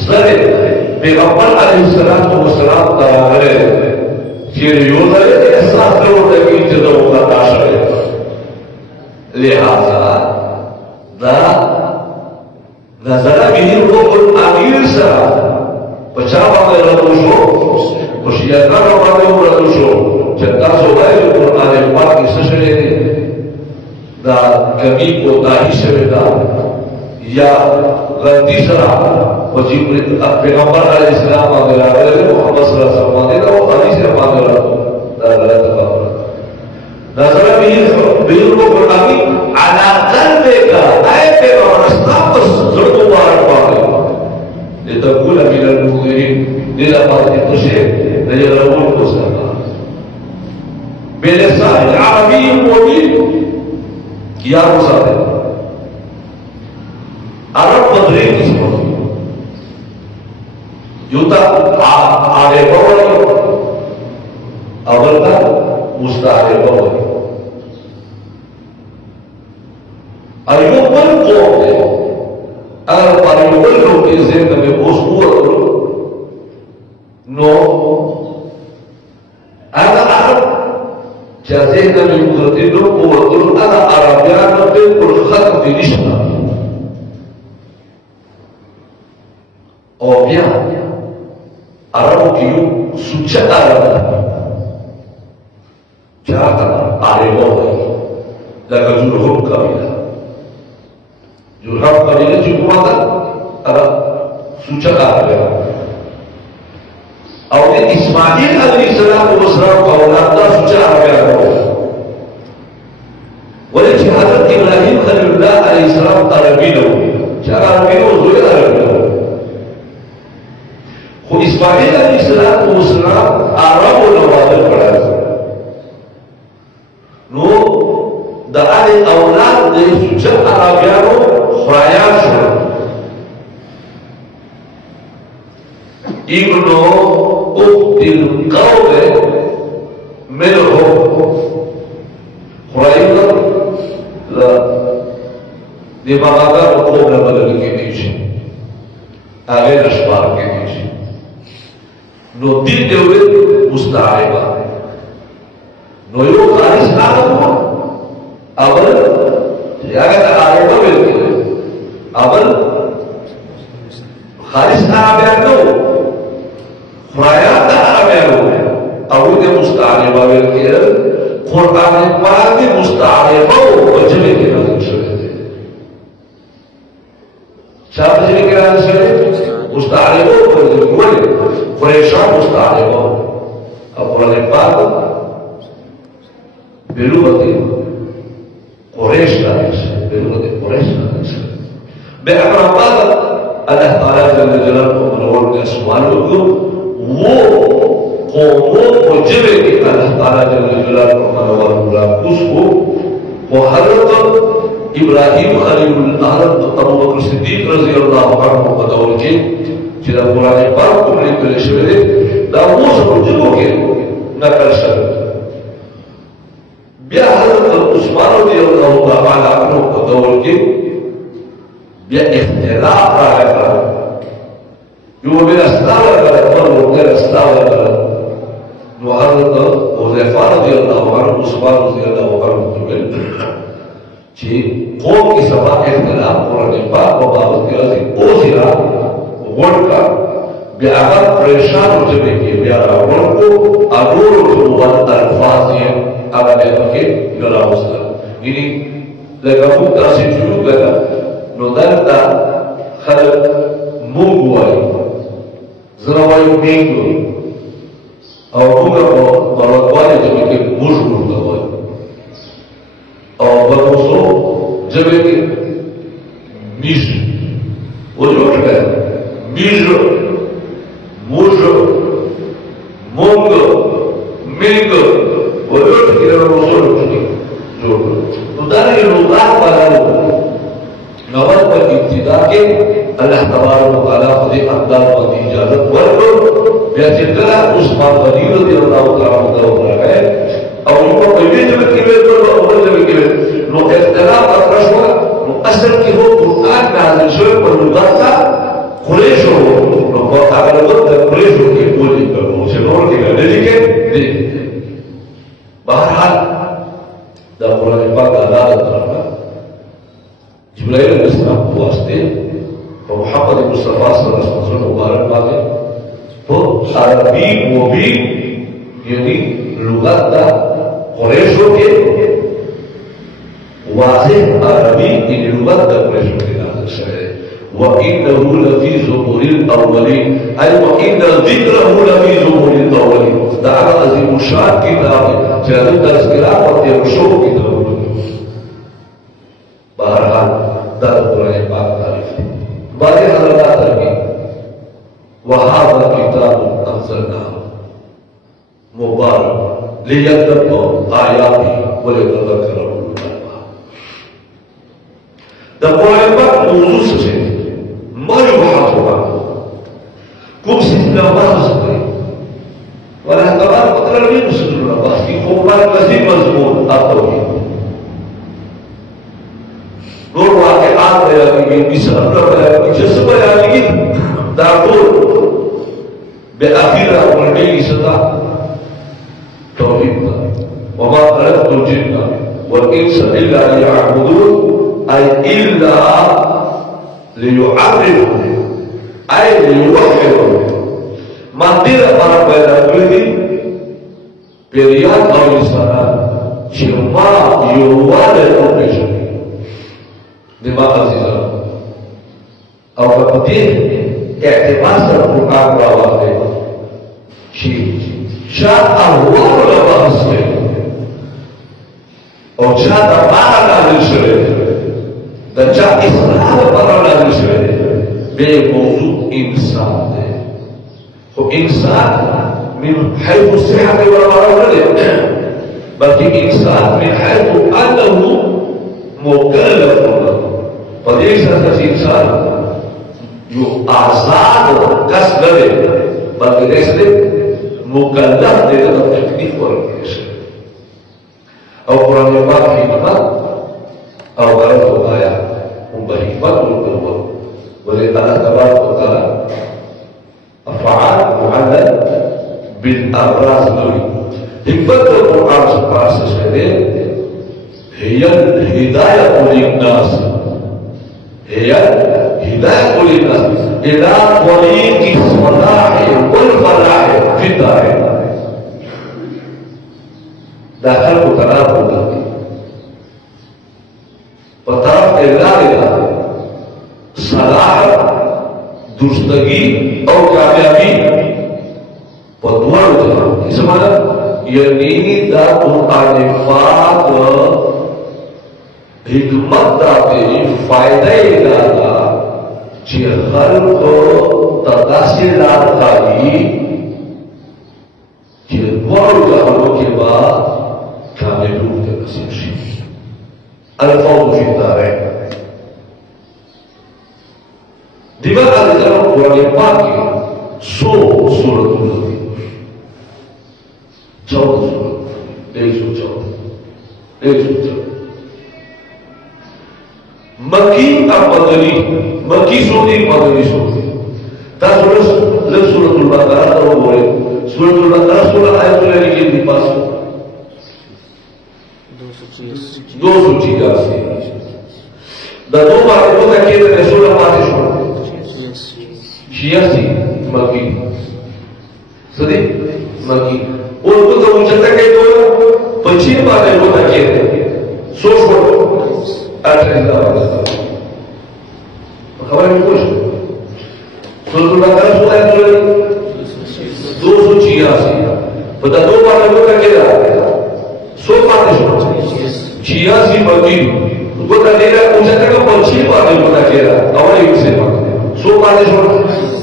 जरे पैगंबर अलैहिस्सलाम तारे चिर योगले ऐसा करो कि जदों का ताशरे लिहाजा नज़ला बिही रूहुल अमीन सरा पचावा में रतुशो वशियता में रतुशो चक्का सोबाई कुरान पाक की सशरे दा कमी को दाही शवेदा या गलती सरा वजीब पैगंबर अलैहिस्सलाम वगैरह मोहम्मद सल्लल्लाहु अलैहि वसल्लम और हदीस में मांगला दा गलत बात नज़ला बिही रूहुल अमीन ala qalbika ay पैगंबर स्थापस जुड़वार पावे लितकुल मिनल मुमिनीन दिला बात तुझे नजरउल को सका बिलिसान अरबी मुबीन क्या मुसाफिर अरब बदरी किस्म युता आगे बढ़ो अवल का मुस्तारे बढ़ो अयुबल कौम है अगर अयुबल लोग के ज़िंदगी में मौजूद नो अगर अरब जैसे नबी मुहम्मद लोग अगर अरबियान में कुल दिनिशना और क्या अरब की सुच्चा अरब क्या करना आरेबो है जगह जुर्हुम कबीला जुर्हुम कबीला जुर्हुमाता अरब सुच्चा अरब और इस्माइल अलैहिस्सलाम का औलाद का सुच्चा अरब वले हज़रत इब्राहिम खलीलुल्लाह अलैहिस्सलाम अरबी लोग क्या अरबी लोग जो अरबी लोग वो इस्माइल अलैहिस्सलाम अरब और नवाज़िल पड़ा नो दाले औलाद ने सुच्चा अरबियानो ख्रायात इब्नो उक्तिल कौम मिलहो ख्रायात ला दिमागा कौम न बदल के नीचे आगे नशबार के नीचे नो दिल देवे मुस्ताहिबा नो यो खारिस आदम हो अवल यागा आरेबा बिल्कुल अवल खारिस आबयानो ख्रायात आबयानो मुस्तारिबा के कुरान पाक के मुस्तारिबा वजबे के नाम से शाह वजबे के नाम से मुस्तारिबा वजबे कुरैशा मुस्तारिबा अब कुरान पाक बिलुगत कुरैश नाम से बिलुगत कुरैश नाम से बेअकराबाद अल्लाह ताला जल्ल जलालहु मनवर के सवालों को वो कौमों को जबे कि अल्लाह ताला जल्ल जलालहु मनवर उसको वो हज़रत इब्राहिम खलीलुल हज़रत अबू बकर सिद्दीक रज़ी अल्लाह अन्हु का दौर के जिला कुरान पाक को लेकर शेरे दाऊद समझो के नकल शर बिया हज़रत उस्मान रज़ी अल्लाह ताला अन्हु का दौर के बिया इख्तिलाफ रहा है जो मेरा स्ताव कर और वो मेरा स्ताव कर वो हज़रत हुज़ैफा रज़ियल्लाहु अन्हु उस्मान रज़ियल्लाहु अन्हु के जी कौम की सभा इख्तिलाफ कुरान पाक और बाबत के राज़ी ओ जिला वर्ड का बियागर परेशान हो जाने के बियारा वर्ड को अगोर जो वर्ड अल्फाज हैं आगे के गला उसका इन्हीं लगा मुद्दा से शुरू करा नोदरता खलक मुगवाई ज़रावाई मेंगो और मुगा को बरवाले जब के मुझमुड़ दवाई और बरसो जब के मिश वो जो है मिश मुझ मुंगो मेंगो वो जो के बरसो जो उदार के लुगात वाला नवल पर इब्तिदा के अल्लाह तबारक व तआला खुद अंदाज व इजाजत वर्को बेचिंतला उस्मान गनी रज़ियल्लाहु ताला है और उनको कभी जब के पर और जब के नो इख्तिलाफ अतरश हुआ नो असल की हो कुरान नाज़िल शुरू पर लुगात का कुरैश हो नो अगर वक्त कुरैश के बोली पर वो से नूर के गले के देख बहरहाल दा कुरान पाक अदालत करना जिब्राइल अलैहिस्सलाम को वास्ते और मोहम्मद मुस्तफा सल्लल्लाहु अलैहि वसल्लम मुबारक बातें तो अरबी वो भी यानी लुगत का कुरैशों के वाज़ेह अरबी की लुगत का कुरैशों के नाम से है वइन्नहु लफ़ी ज़ुबुरिल अव्वलीन अय वइन्न ज़िक्रहु लफ़ी ज़ुबुरिल अव्वलीन दाअवा अज़ीम शान किताब है जल्द तज़किरा और तेरशो किताब बहरहाल दर कुरान पाक तारीफ है बाज़ हज़रात की वहाज़ा किताब अंज़लना मुबारक लियद्दब्बरू आयातिही व लियतज़क्करा उलुल अल्बाब द कुरान पाक मौजू से मौजू होगा कुछ सिलसिला बहस करें वला तबार मतलब नहीं मुसलमान बस की कुरान मज़ीद मज़मून आता है दो वाक़िआत बयान की मिसाल बयान की जज्बा बयान की दाखुल बेअखीरा उनकी सदा तौहीद वमा खलक़तुल जिन्ना वल इंसा इल्ला लियअबुदून अय इल्ला लियुअर्रिफून अय लियुवहिदून मंदिर para पैदा हुई पेरियान और इंसान चिरमा युवाले ऑपरेशन दिमाग अजीज़ा और कपती एहतिमाद से कुरान का वाक़े शाद अहवाल लबास में और शाद अमारा नाज़िल शुरे दच्चा इस्लाम पर नाज़िल शुरे बेमौजू इंसान है तो इंसान मिन हैथु सिहत व मरद बल्कि इंसान मिन हैथु अन्नहु मुकल्लफ प्रदेश का इंसान जो आजाद कस करे बल्कि कैसे मुकल्लफ देकर तकलीफ और और कुरान पाक की हिकमत और गलत हो गया उनका हिकमत उनको बोले अल्लाह तबारक व तआला अफ़आल मुअल्लल बिल अबराज नबी हिकमत कुरान से पास से हियल हिदायत लिन्नास हियल हिदायत लिन्नास इला तरीक़ि सलाह वल फलाह फिदाए दाखिल को तलाक हो जाती पताफ इल्ला सलाह दुरुस्तगी और कामयाबी पदवर होता इस माना यानी दातुल आनिफात हिकमत दाते फायदा दादा जिहल को तदासीलात काली जिहल जहलों के बाद कामिलून के नसीब अल्फाज़ फिरता है दीवार आदि कुरान पाक की 100 सूरतों में 14 सूरत 114 मक्की और मदनी मक्की सूरत मदनी सूरत तासुरस जब सूरतुल बकरा तो बोले सूरतुल बकरा सूरत आयतुल लिखी थी पास 286 da dua pergunta que ele deixou na parte Shiasi Maki Sadi Maki Untuk mencetak itu pencipta pergunta kita Sosok Al-Qaeda Kawan itu Surah Al-Baqarah surah yang 286 pada dua pergunta kita Sosok Shiasi Maki Gota dera usa taka pencipta pergunta kita Awal itu sih Surah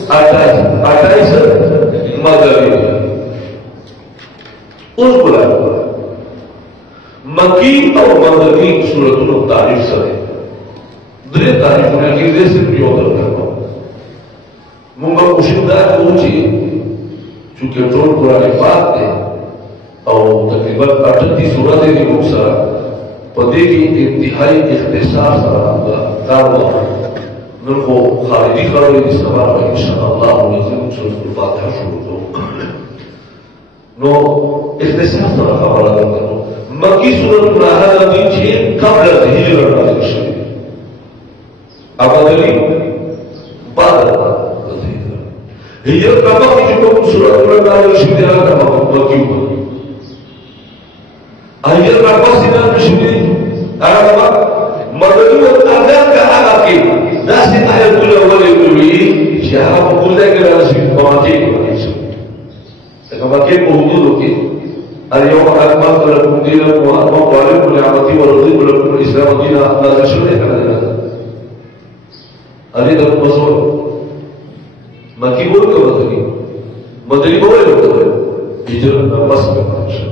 Al-Baqarah 28 Maghrib उस बुला मक्की और मदनी सूरतों तारीफ से दृढ़ तारीफ में कि जैसे प्रयोग करना मुंबई मुशिंदा पूछी चूंकि जोड़ कुरान पाक ने और तकरीबन 38 सूरतें की मुक्सा पदे की इंतहाई इख्तिसार सराहगा तावा नरको खारिजी करो इस सवाल में इंशाअल्लाह मुझे सूरत फातिहा शुरू हो नो इख्तिसार सराहगा वाला करो मक्की सूरत कुरान नबी जी कबल हिजरत नाज़िल शुरू अबदली बाद हिजरत का वक्त जो सूरत कुरान नाज़िल शुरू का मक्की हुआ हिजरत का वक्त इन्हें शुरू आया मदनी और अदब का आगे दासी आयत कुल वाले कुली जहाँ कुल के राशि कमाते हैं कमाते बहुत लोग اليوم أكملت لكم دينكم وأتممت عليكم نعمتي ورضيت لكم الإسلام دينا لا تشرك لنا أريد المصور ما كيبور كمدني مدني بوي لوكتوي هجرنا بس كمانشا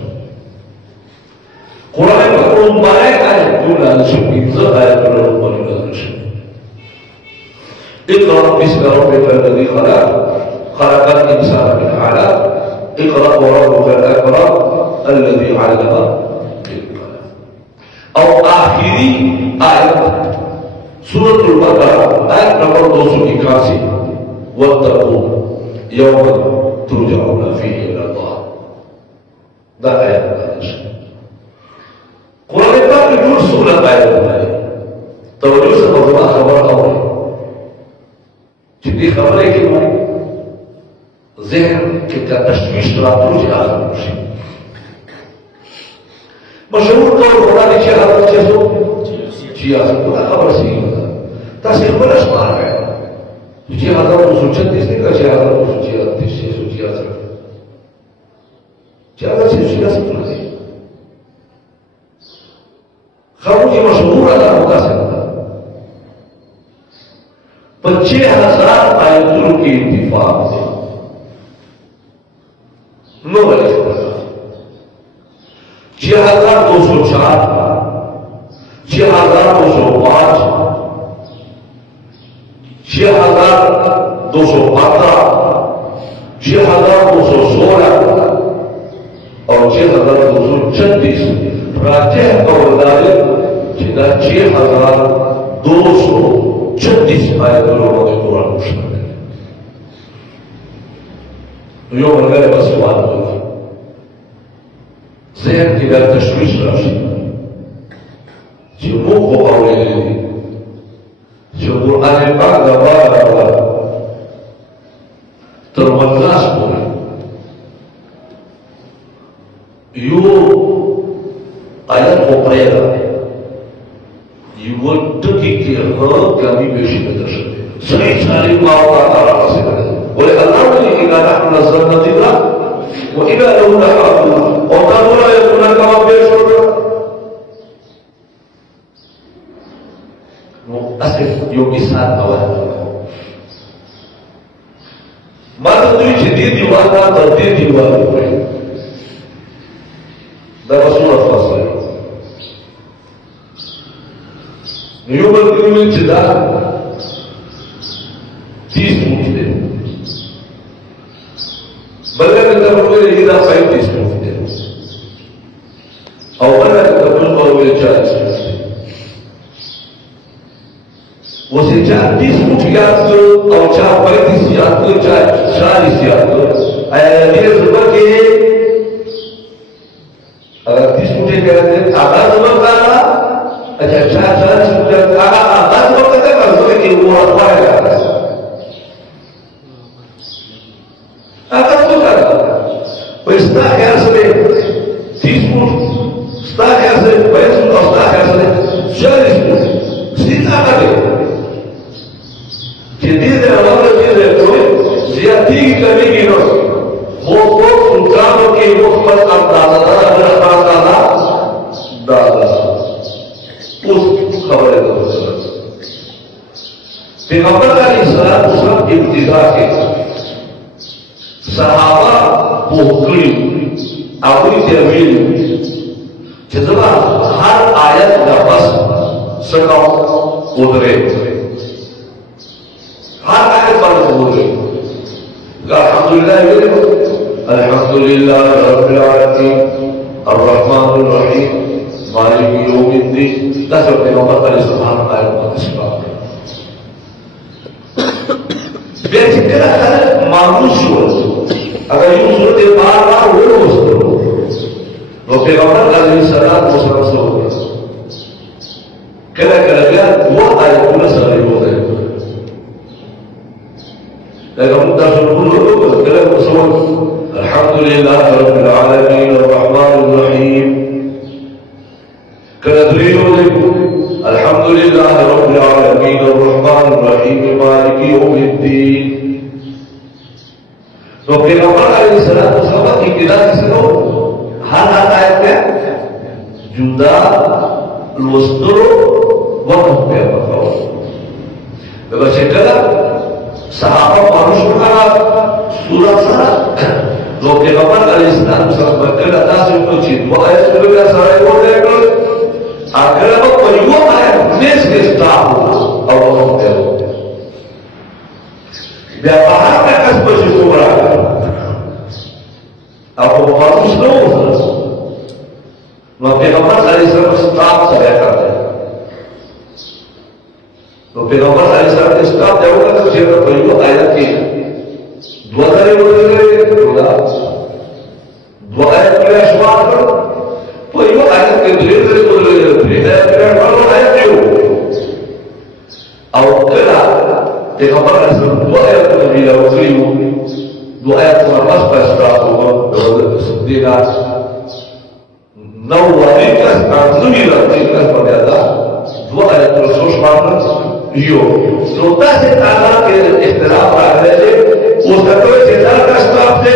قرآن كقرآن بايك آية دولا نشوف إنزا آية دولا ربنا نشوف اقرأ باسم ربك الذي خلق الإنسان من علق اقرأ وربك الأكرم الذي علم بالقلم أو آخری آیت سورة البقرة آیت نمبر 281 واتقوا يوما ترجعون فيه إلى الله ده آیت قرآن پاک میں جور سورت آیت ہے توجہ سے بہت خبر آؤں جتنی خبر ہے کہ وہ ذهن كده تشويش تراثوش آخر مشي مشهور قول قرآن شيء هذا الجسو شيء هذا كده خبر سيء تاسيخ بلاش ما عارف شيء هذا وصول جديد نيكا شيء هذا وصول جديد شيء هذا شيء هذا خبري مشهور هذا مقاسم 50,000 آياتوں کی اتفاق سے نو علیہ السلام 6,204 6,205 6,215 6,216 और 6,236 राजेह और दारिद जिना 6,236 आयतों लोगों ने कुरान मुश्किल اليوم الغالب أسوأ الغالب ذهن إلى تشويش راشد جموخ أولي القرآن البعض بارا ترمى الناس بوري يو आयत opera you want to kick her kami beshi bedarshade sahih sari mawqa ta'ala se kare bole Allah ne inna nahnu nazzalna dhikra wa inna lahu lahafidhun aur qala yakuna kama besh hoga वो असफ योगी साथ आवाज मात्र दुई छेदी दीवार का दर्दी दीवार पे दरअसल फसल न्यूबल क्रिमिनल चिदा 30 फुट दे बल्ले के तरफ में हीरा 35 फुट दे और बल्ले के तरफ में 40 foot você já desconfiado ao já vai desfiado já desfiado mesmo porque discutir que agora não dá já discutir agora não tem mais o que o outro vai agora não dá pois está essa discutir está essa pois não está essa já discutir se nada Jadid Allah Jalla Jalla ziyadati kami gino वो सुल्तानों के मुख्तलिफ अंदाज़ा दादा उस खबर को पैगंबर अलैहिस्सलाम इब्तिदा के सहाबा पोकली अबू जमील जज़बा हर आयत का बस सकाओ उधरे हर आयत पर उधरे अल्हम्दुलिल्लाह रब्बिल आलमीन अर्रहमानिर रहीम मालिक यौमिद्दीन दस पैगंबर अलैहिस्सलाम आयत का शिकार basically manusia agar usul de para urus lo पैगंबर अलैहिस्सलाम मुसलमान kira-kira dua ayat pula sehari boleh لكن تقول كلام رسول الحمد لله رب العالمين الرحمن الرحيم كندريو لكم الحمد لله رب العالمين الرحمن الرحيم مالك يوم الدين तो पैगंबर अलैहिस्सलाम सहाबा की किताब से तो हर आयत में जुदा लुस्तु वक्त पे बताओ बेवजह sahabat manusia surah sana lo पैगंबर अलैहिस्सलाम सबके atas itu dua ayat sebelumnya saya boleh agar apa periuk ayat nes tahu Allah tahu dia faham kas begitu berada apa manusia lo पैगंबर अलैहिस्सलाam stop saya kata तो पैगंबर अलैहिस्सलाम के staff जाओगे तो शेर परियो आयत की दुआ करे बोले खुदा दुआ आयत के शुरुआत करो परियो आयत के धीरे-धीरे बोले धीरे-धीरे पढ़ो आयत क्यों और कला पैगंबर अलैहिस्सलाम दुआ आयत को मिला उतरियो दुआ आयत को बस पर स्टाफ होगा सुदीना नौवारी का अंजुमी रखने का पड़ेगा दुआ आयत को सोचना Yo, sudah setara ke istilah ada je, usah tu setara kastab je,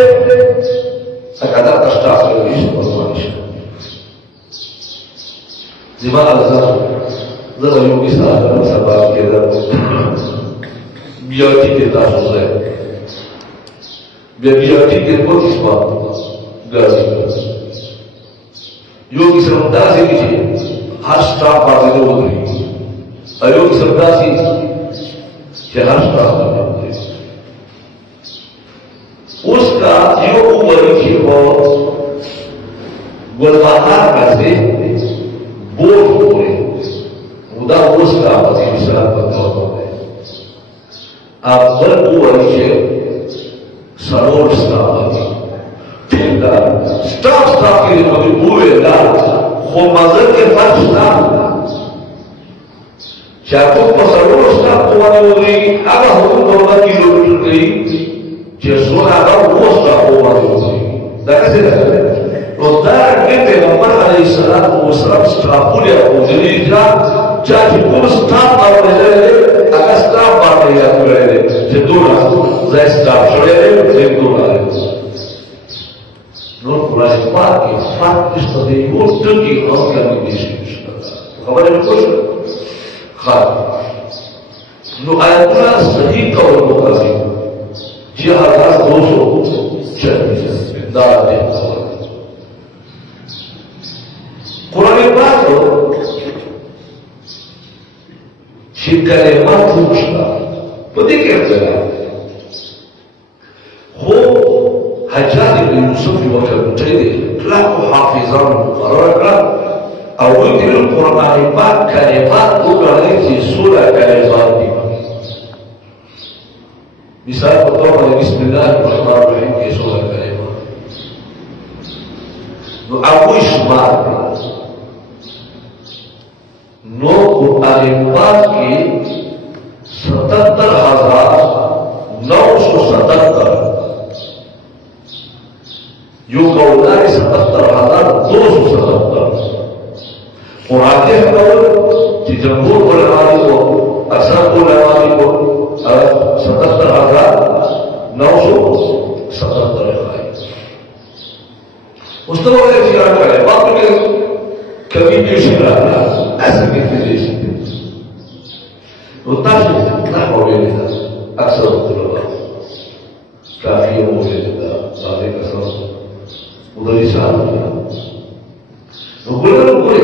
sekadar kastab lagi sebenarnya. Jika azam, zara yo bisa dalam sabab kita, biarti kita susah, biarti kita pun isma, gazi. Yo bisa mendasi kici, hashtag pada itu beri. अयोग शब्दासी उसका योग वरिष्ठ को गुलबाहार का से बोध हुए उदा उसका पति विश्राम बताओ है आप वर्ग वरिष्ठ सरोवर स्टाफ के लिए कभी हुए ना वो मजर के फर्श ना Jatuh pasal ustaz tuan ini ada hukum doa kilometer ini, Yesus ada ustaz tuan ini. Dah kasih dah. Roda दागे पैगंबर अलैहिस्सलाम वसल्लम स्टाफुल या उजरीजा चाची को स्टाफ और ले अगर स्टाफ बात या करे जदूरा जा स्टाफ छोड़े ले जदूरा नो कुरान पाक के फात इस तरह वो टकी हम क्या नहीं खबर है कुछ खास नो आयतला सही कवर होगा जी 1240 दादे कुरान पाक शिकले महफूजा पता क्या करा हो हज्जाज इब्न यूसुफ वक्त मुतैदे लाखों हाफिजान मुकर्रर करा अवल दिल कुरान पाक कलिमात को करने की सूरह कलिमात दी मिसाल के तौर पर बिस्मिल्लाहिर्रहमानिर्रहीम की सूरह कलिमात तो अबू शुमार नो कुरान पाक की 77,977 यो कौला 77,277 कुरान के कि जमहूर उलमाए को अक्सर उलमाए को 77,977 है उस तो वो जिक्र करे बात में कभी भी शिरा ऐसे कहते हैं वो ताकि ना हो गया अक्सर उलमा काफी हो गया सारे कसम उधर ही साल तो बोले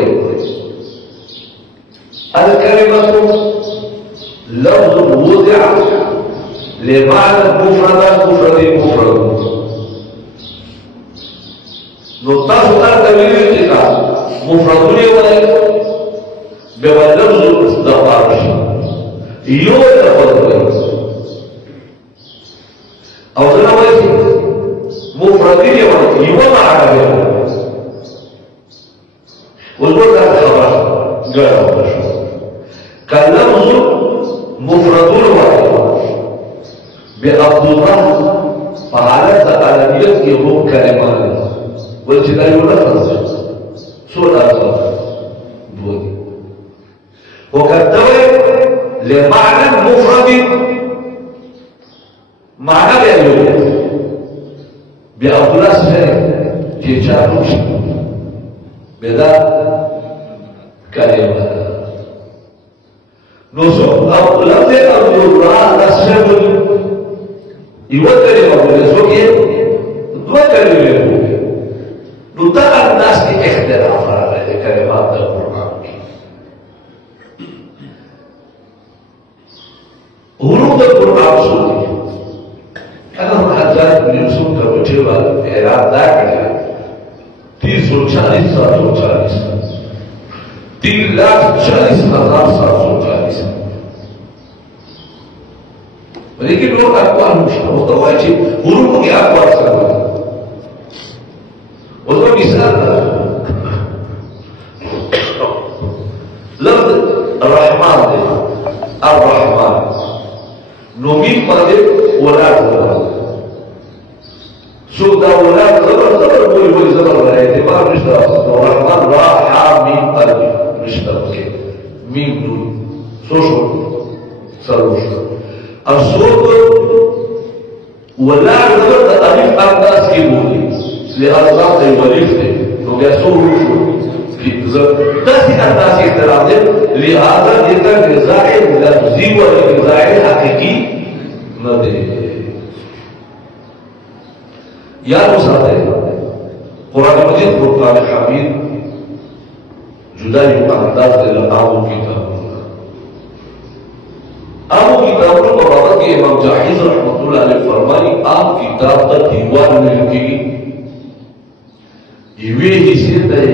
الكلمة لفظ وضع لمعنى مفرد نطاق التمييز الكتاب مفرد ولا بلفظ الاصدقاء يو لفظ او ذنا وجه مفرد ولا يو معنى والقول ده خبر غير كلفظ مفرد واحد بعبد الله فعلت علانية يهم كلمان والجلال لفظ سورة بودي وكالدوي لمعنى مفرد معنى بأيوه بعبد الله سهل كيشاروش بدا كلمة نصب أو لفظ عبد الله نسبه يوكل يوكل زوجي توكل يوكل نطلع الناس في اختلاف على كلمات القرآن حروف القرآن سوري أنا حجاج بن يوسف का वजह ऐलान ना करें 340,740 3,40,740 लेकिन लोग अखबार मुश्किल होता हुआ है हुरूफ के अखबार से उसमें मिसाल लफ्ज रहमान दे अर्रहमान नोमीन पदे औलाद सुदा औलाद जबर बोली जबर रहे एतबार रिश्ता रहमान रा हा मीम अरबी रिश्ता के मीम नून सोशल सरोश الصوت ولا غلط الف الناس की बोली लिहाजा से वलिफ थे तो क्या सोच कि दस अंदाज की तरह से लिहाजा जितना गिज़ाए लफ्ज़ी व गिज़ाए हकीकी न दे याद उसाते कुरान मजीद फुरकान हमीद जुदाई अंदाज से लगाओ की आप किताबों को बाबा के इमाम जाहिद रहमतुल्लाह अलैह फरमाई आप किताब का दीवान में लिखेगी ये हिस्से तय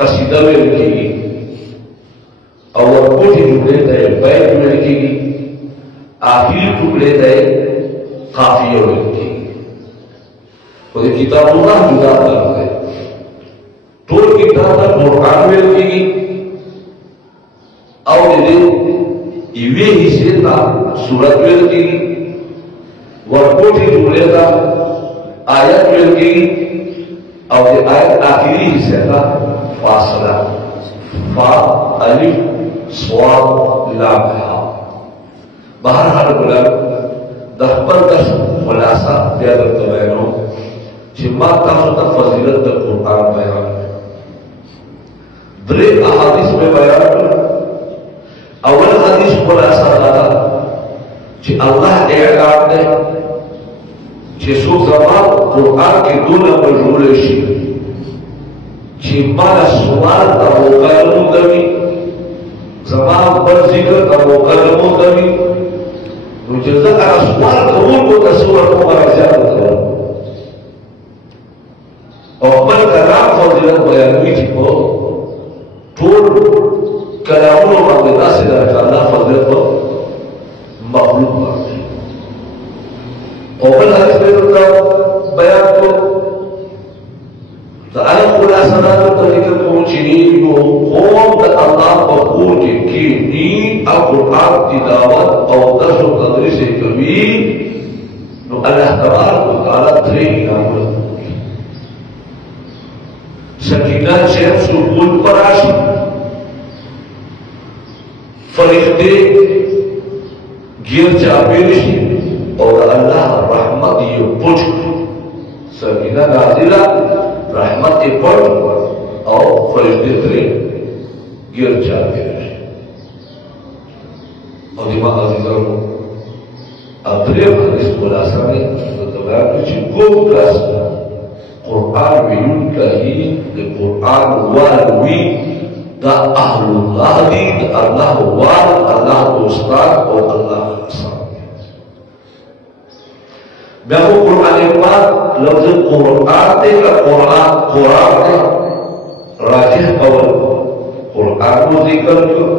कसीदा में लिखेगी और कुछ टुकड़े तय बैत में लिखेगी आखिरी टुकड़े तय काफिया में लिखेगी और ये किताबों का जुदा करता है तो किताब का कुरान में लिखेगी और इवे हिस्से का सूरत में लिखेगी वर्कों की टुकड़े का आयत में लिखेगी और ये आयत आखिरी हिस्से का फासला फा अलिफ स्वाद लाम हा बहरहाल गुलाम दस खुलासा प्यादर तबैनो जिम्मा तासुता फजीलत द कुरान बयान दरे अहादीस में बयान अवल हदीस खुलासा दादा कि अल्लाह एलान दे कि सो जमा कुरान के दो नंबर रूल शी कि माला सुवाल का मुकलम दवी जमा पर जिक्र का मुकलम दवी मुझे ज़रा सुवाल कबूल को तस्वीर को मराज़ा करो और बल कलाम फजीलत बयान हुई थी को टोल कलामों मामला से दरकार अल्लाह फजीलत को मखलूक मानते और बल हदीस में तो बयान को तो अलग खुलासा ना तो तरीके पहुंचनी जो कौन तक अल्लाह बखूर की नी अल-कुरान की दावत और दर्स व तदरीस कभी तो अल्लाह तबारक व तआला थे इनाम सकीना चैन सुकून पर आशी फरिश्ते गिर जाबेशी और अल्लाह रहमत ये पुछ सकीना नाजिला रहमत पढ़ और फरिश्ते तेरे गिर जाते रहे और दिमाग अजीजों अबरे हदीस खुलासा में तो बयान कुछ को प्लस कुरान में उनका ही कुरान वाली दा अहलुल्लाह दी अल्लाह वाल अल्लाह दोस्तान और अल्लाह हसन मैं वो कुरान पाक लफ्ज़ कुरान ते का कुरान ते राजिह कवल कुरान को जिक्र क्यों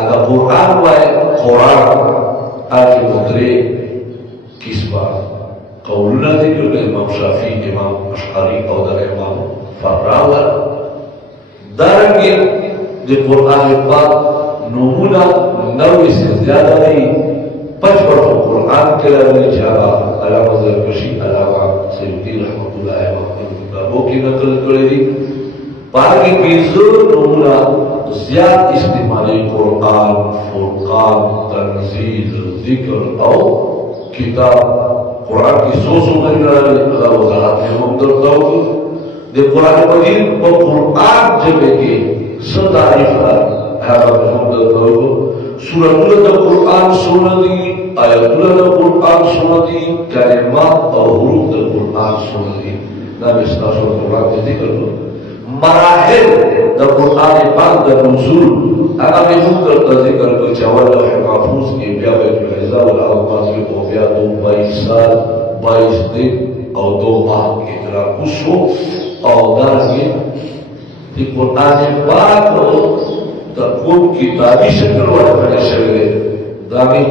अगर कुरान वाले कुरान आगे मुद्रे किस बात कौलना जिक्र के इमाम शाफी इमाम अशअरी और इमाम फर्रावा दरंगे जो कुरान पाक नमूना 90 से ज्यादा नहीं 55 कुरान के लिए जावा अलामा ज़रकशी अलामा सयूती रहमतुल्लाह अलैहि किताबों की नकल करेगी पाक की नमूना ज्यादा इस्तेमाल कुरान फुरकान तंजील जिक्र और किताब कुरान की सोचों में अगर वजाहत में मुमदरता होगी दे कुरान मजीद और कुरान जगह के सतारीफ है मुमदरता होगी सूरतुल कुरान सुनदी आयतुल कुरान सुनदी कलिमात और हुरूफ कुरान सुनदी ना इसका कुरान का जिक्र करो मराहिल द कुरान पाक द नुज़ूल अगर मैं मुकर का जिक्र को चावल है महफूज के ब्यावे फैजा और अल्फाज के बोबिया 22 साल 22 दिन और 2 माह के तरह कुछ और दरगे कि कुरान पाक द कौम की तारीफ शक्ल वाला बने शगले दामी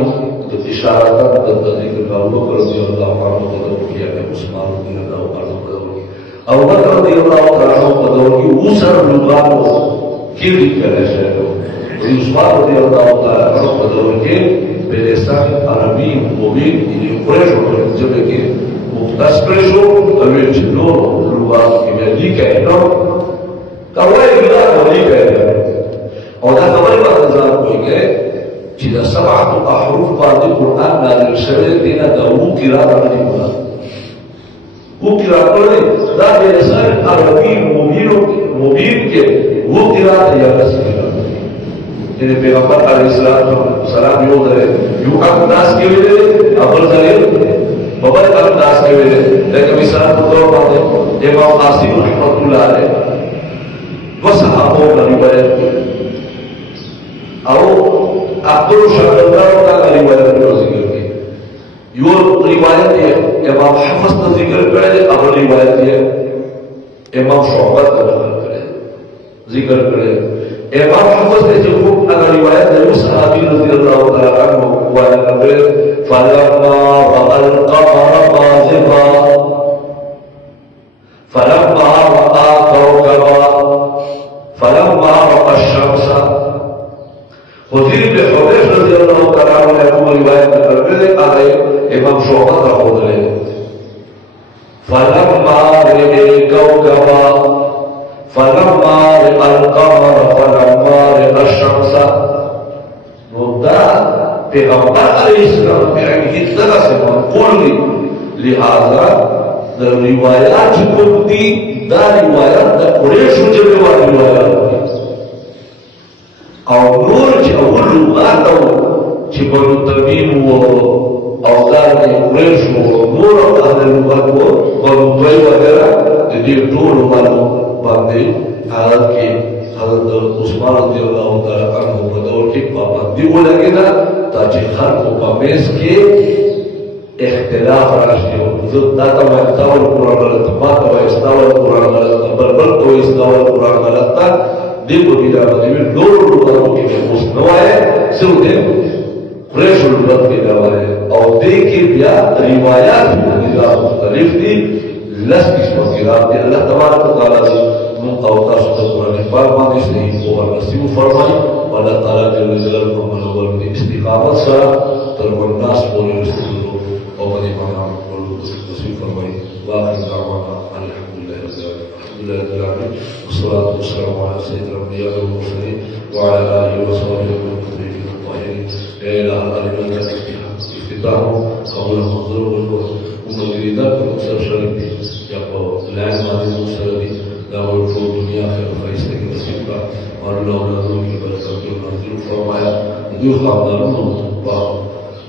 तो इशारा कर द जिक्र का वो कर दिया अल्लाह पाक को किया है उस्मान रज़ी अल्लाह अन्हु अबू बकर रज़ी अल्लाह अन्हु को की उसर लुगात को किरी करे शगले उस्मान रज़ी अल्लाह अन्हु को के बेलसान अरबी मुबीन इन कुरैश और जब के मुख्तसरेशो तवे चिनो लुगात के लिखा है नो कवई बिला लिखा है और दा खबर बात जान कोई के जिदा सबअत अहरुफ बाद कुरान नाज़िल शवे देना दा वो किरात नहीं हुआ वो किरात पढ़े दा बेलसान अरबी मुबीन के वो किरात या रसूल jadi Peygamber Aleyhisselam yolları yukarı nas gibi dedi, abur zalil, baba yukarı nas gibi dedi. Lakin misalnya betul pada Imam Asim Rahmatullah Alaih, dua sahabat dari riwayat, atau Abdul Syahidullah dari riwayat beliau zikir ki, yo riwayat dia Imam Hafiz ने जिक्र करे, अब रिवायत dia Imam Syu'bah ने जिक्र करे. इमाम हफस ने जो अगर रिवायत है उस सहाबी रज़ियल्लाहु तआला अन्हु वाले नबी फलम्मा रअल क़मर बाज़िगा फलम्मा रअा कौकबा फलम्मा रअा अश-शम्स हुज़ैर बिन हुदैफ रज़ियल्लाहु तआला अन्हु रिवायत करते हैं इमाम शुअबा का बोले फलम्मा कौकबा फलम्मा रअल कमर फलम्मा रअल शम्स मुद्दा पैगंबर अलैहिस्सलाम के इस तरह से मनकूल लिहाजा रिवायात को दी दा रिवायात दा कुरैश जबे वाली रिवायात और नूर अव्वल लुगात चिबनु तमीम वो औजार के कुरैश वो नूर और अहले लुगात को बनु तोय वगैरह ये टोल वालों बांधे हालत के हज़रत उस्मान रज़ियल्लाहु तआला अन्हु बदौर की पाबंदी वो लगे ना ताकि हर को पमेश के इख्तिलाफ राशि हो जो दाता व इस्तावल कुरान गलत बात व इस्तावल कुरान गलत बरबर तो इस्तावल कुरान गलत था देखो बिना मतलब लोग लोगों के मुस्तवाए सुने फ्रेश लुगत के नवाए और देखिए क्या रिवायात निगाह मुख्तलिफ थी लस किस्मत की रात अल्लाह तबारक व तआला ने मुंतौता कुरान पाक में से वो नसीब फरमाई अल्लाह ताला के नजर को मनोबल में इस्तिकामत सा तरवन्नास बोले और बड़ी मकाम को नसीब फरमाई वाखिर दावाना अल्हम्दुलिल्लाह रब्बिल आलमीन वस्सलातु वस्सलामु अला सय्यिदिल अंबिया वल मुरसलीन व अला आलिहि व सहबिहि अजमईन ला इलाहा इल्लल्लाह इफ्तिताह कबूल मंजूर व मुनविदा मुसर शरीफ या को लैन माने मुसर दी दावल को दुनिया के फरिश्ते के नसीब का और अल्लाह नज़र की बरकत को नाज़िल फरमाया जो खानदानों को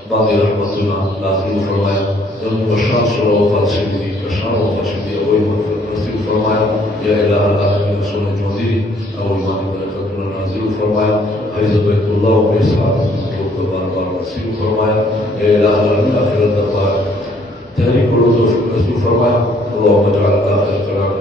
बांधे रहमतुल्लाह नाज़िल फरमाया जब बशार सल्लल्लाहु अलैहि वसल्लम की बशार व बशरी और नसीब फरमाया या इलाहा आलमीन सुन जोदी और ईमान बरकत को नाज़िल फरमाया हज़रत बैतुल्लाह में साथ को बार-बार नसीब फरमाया या इलाहा आलमीन आखिरत तक तेरी को नसीब फरमाया अल्लाहुम्मा जअल आखिर कलाम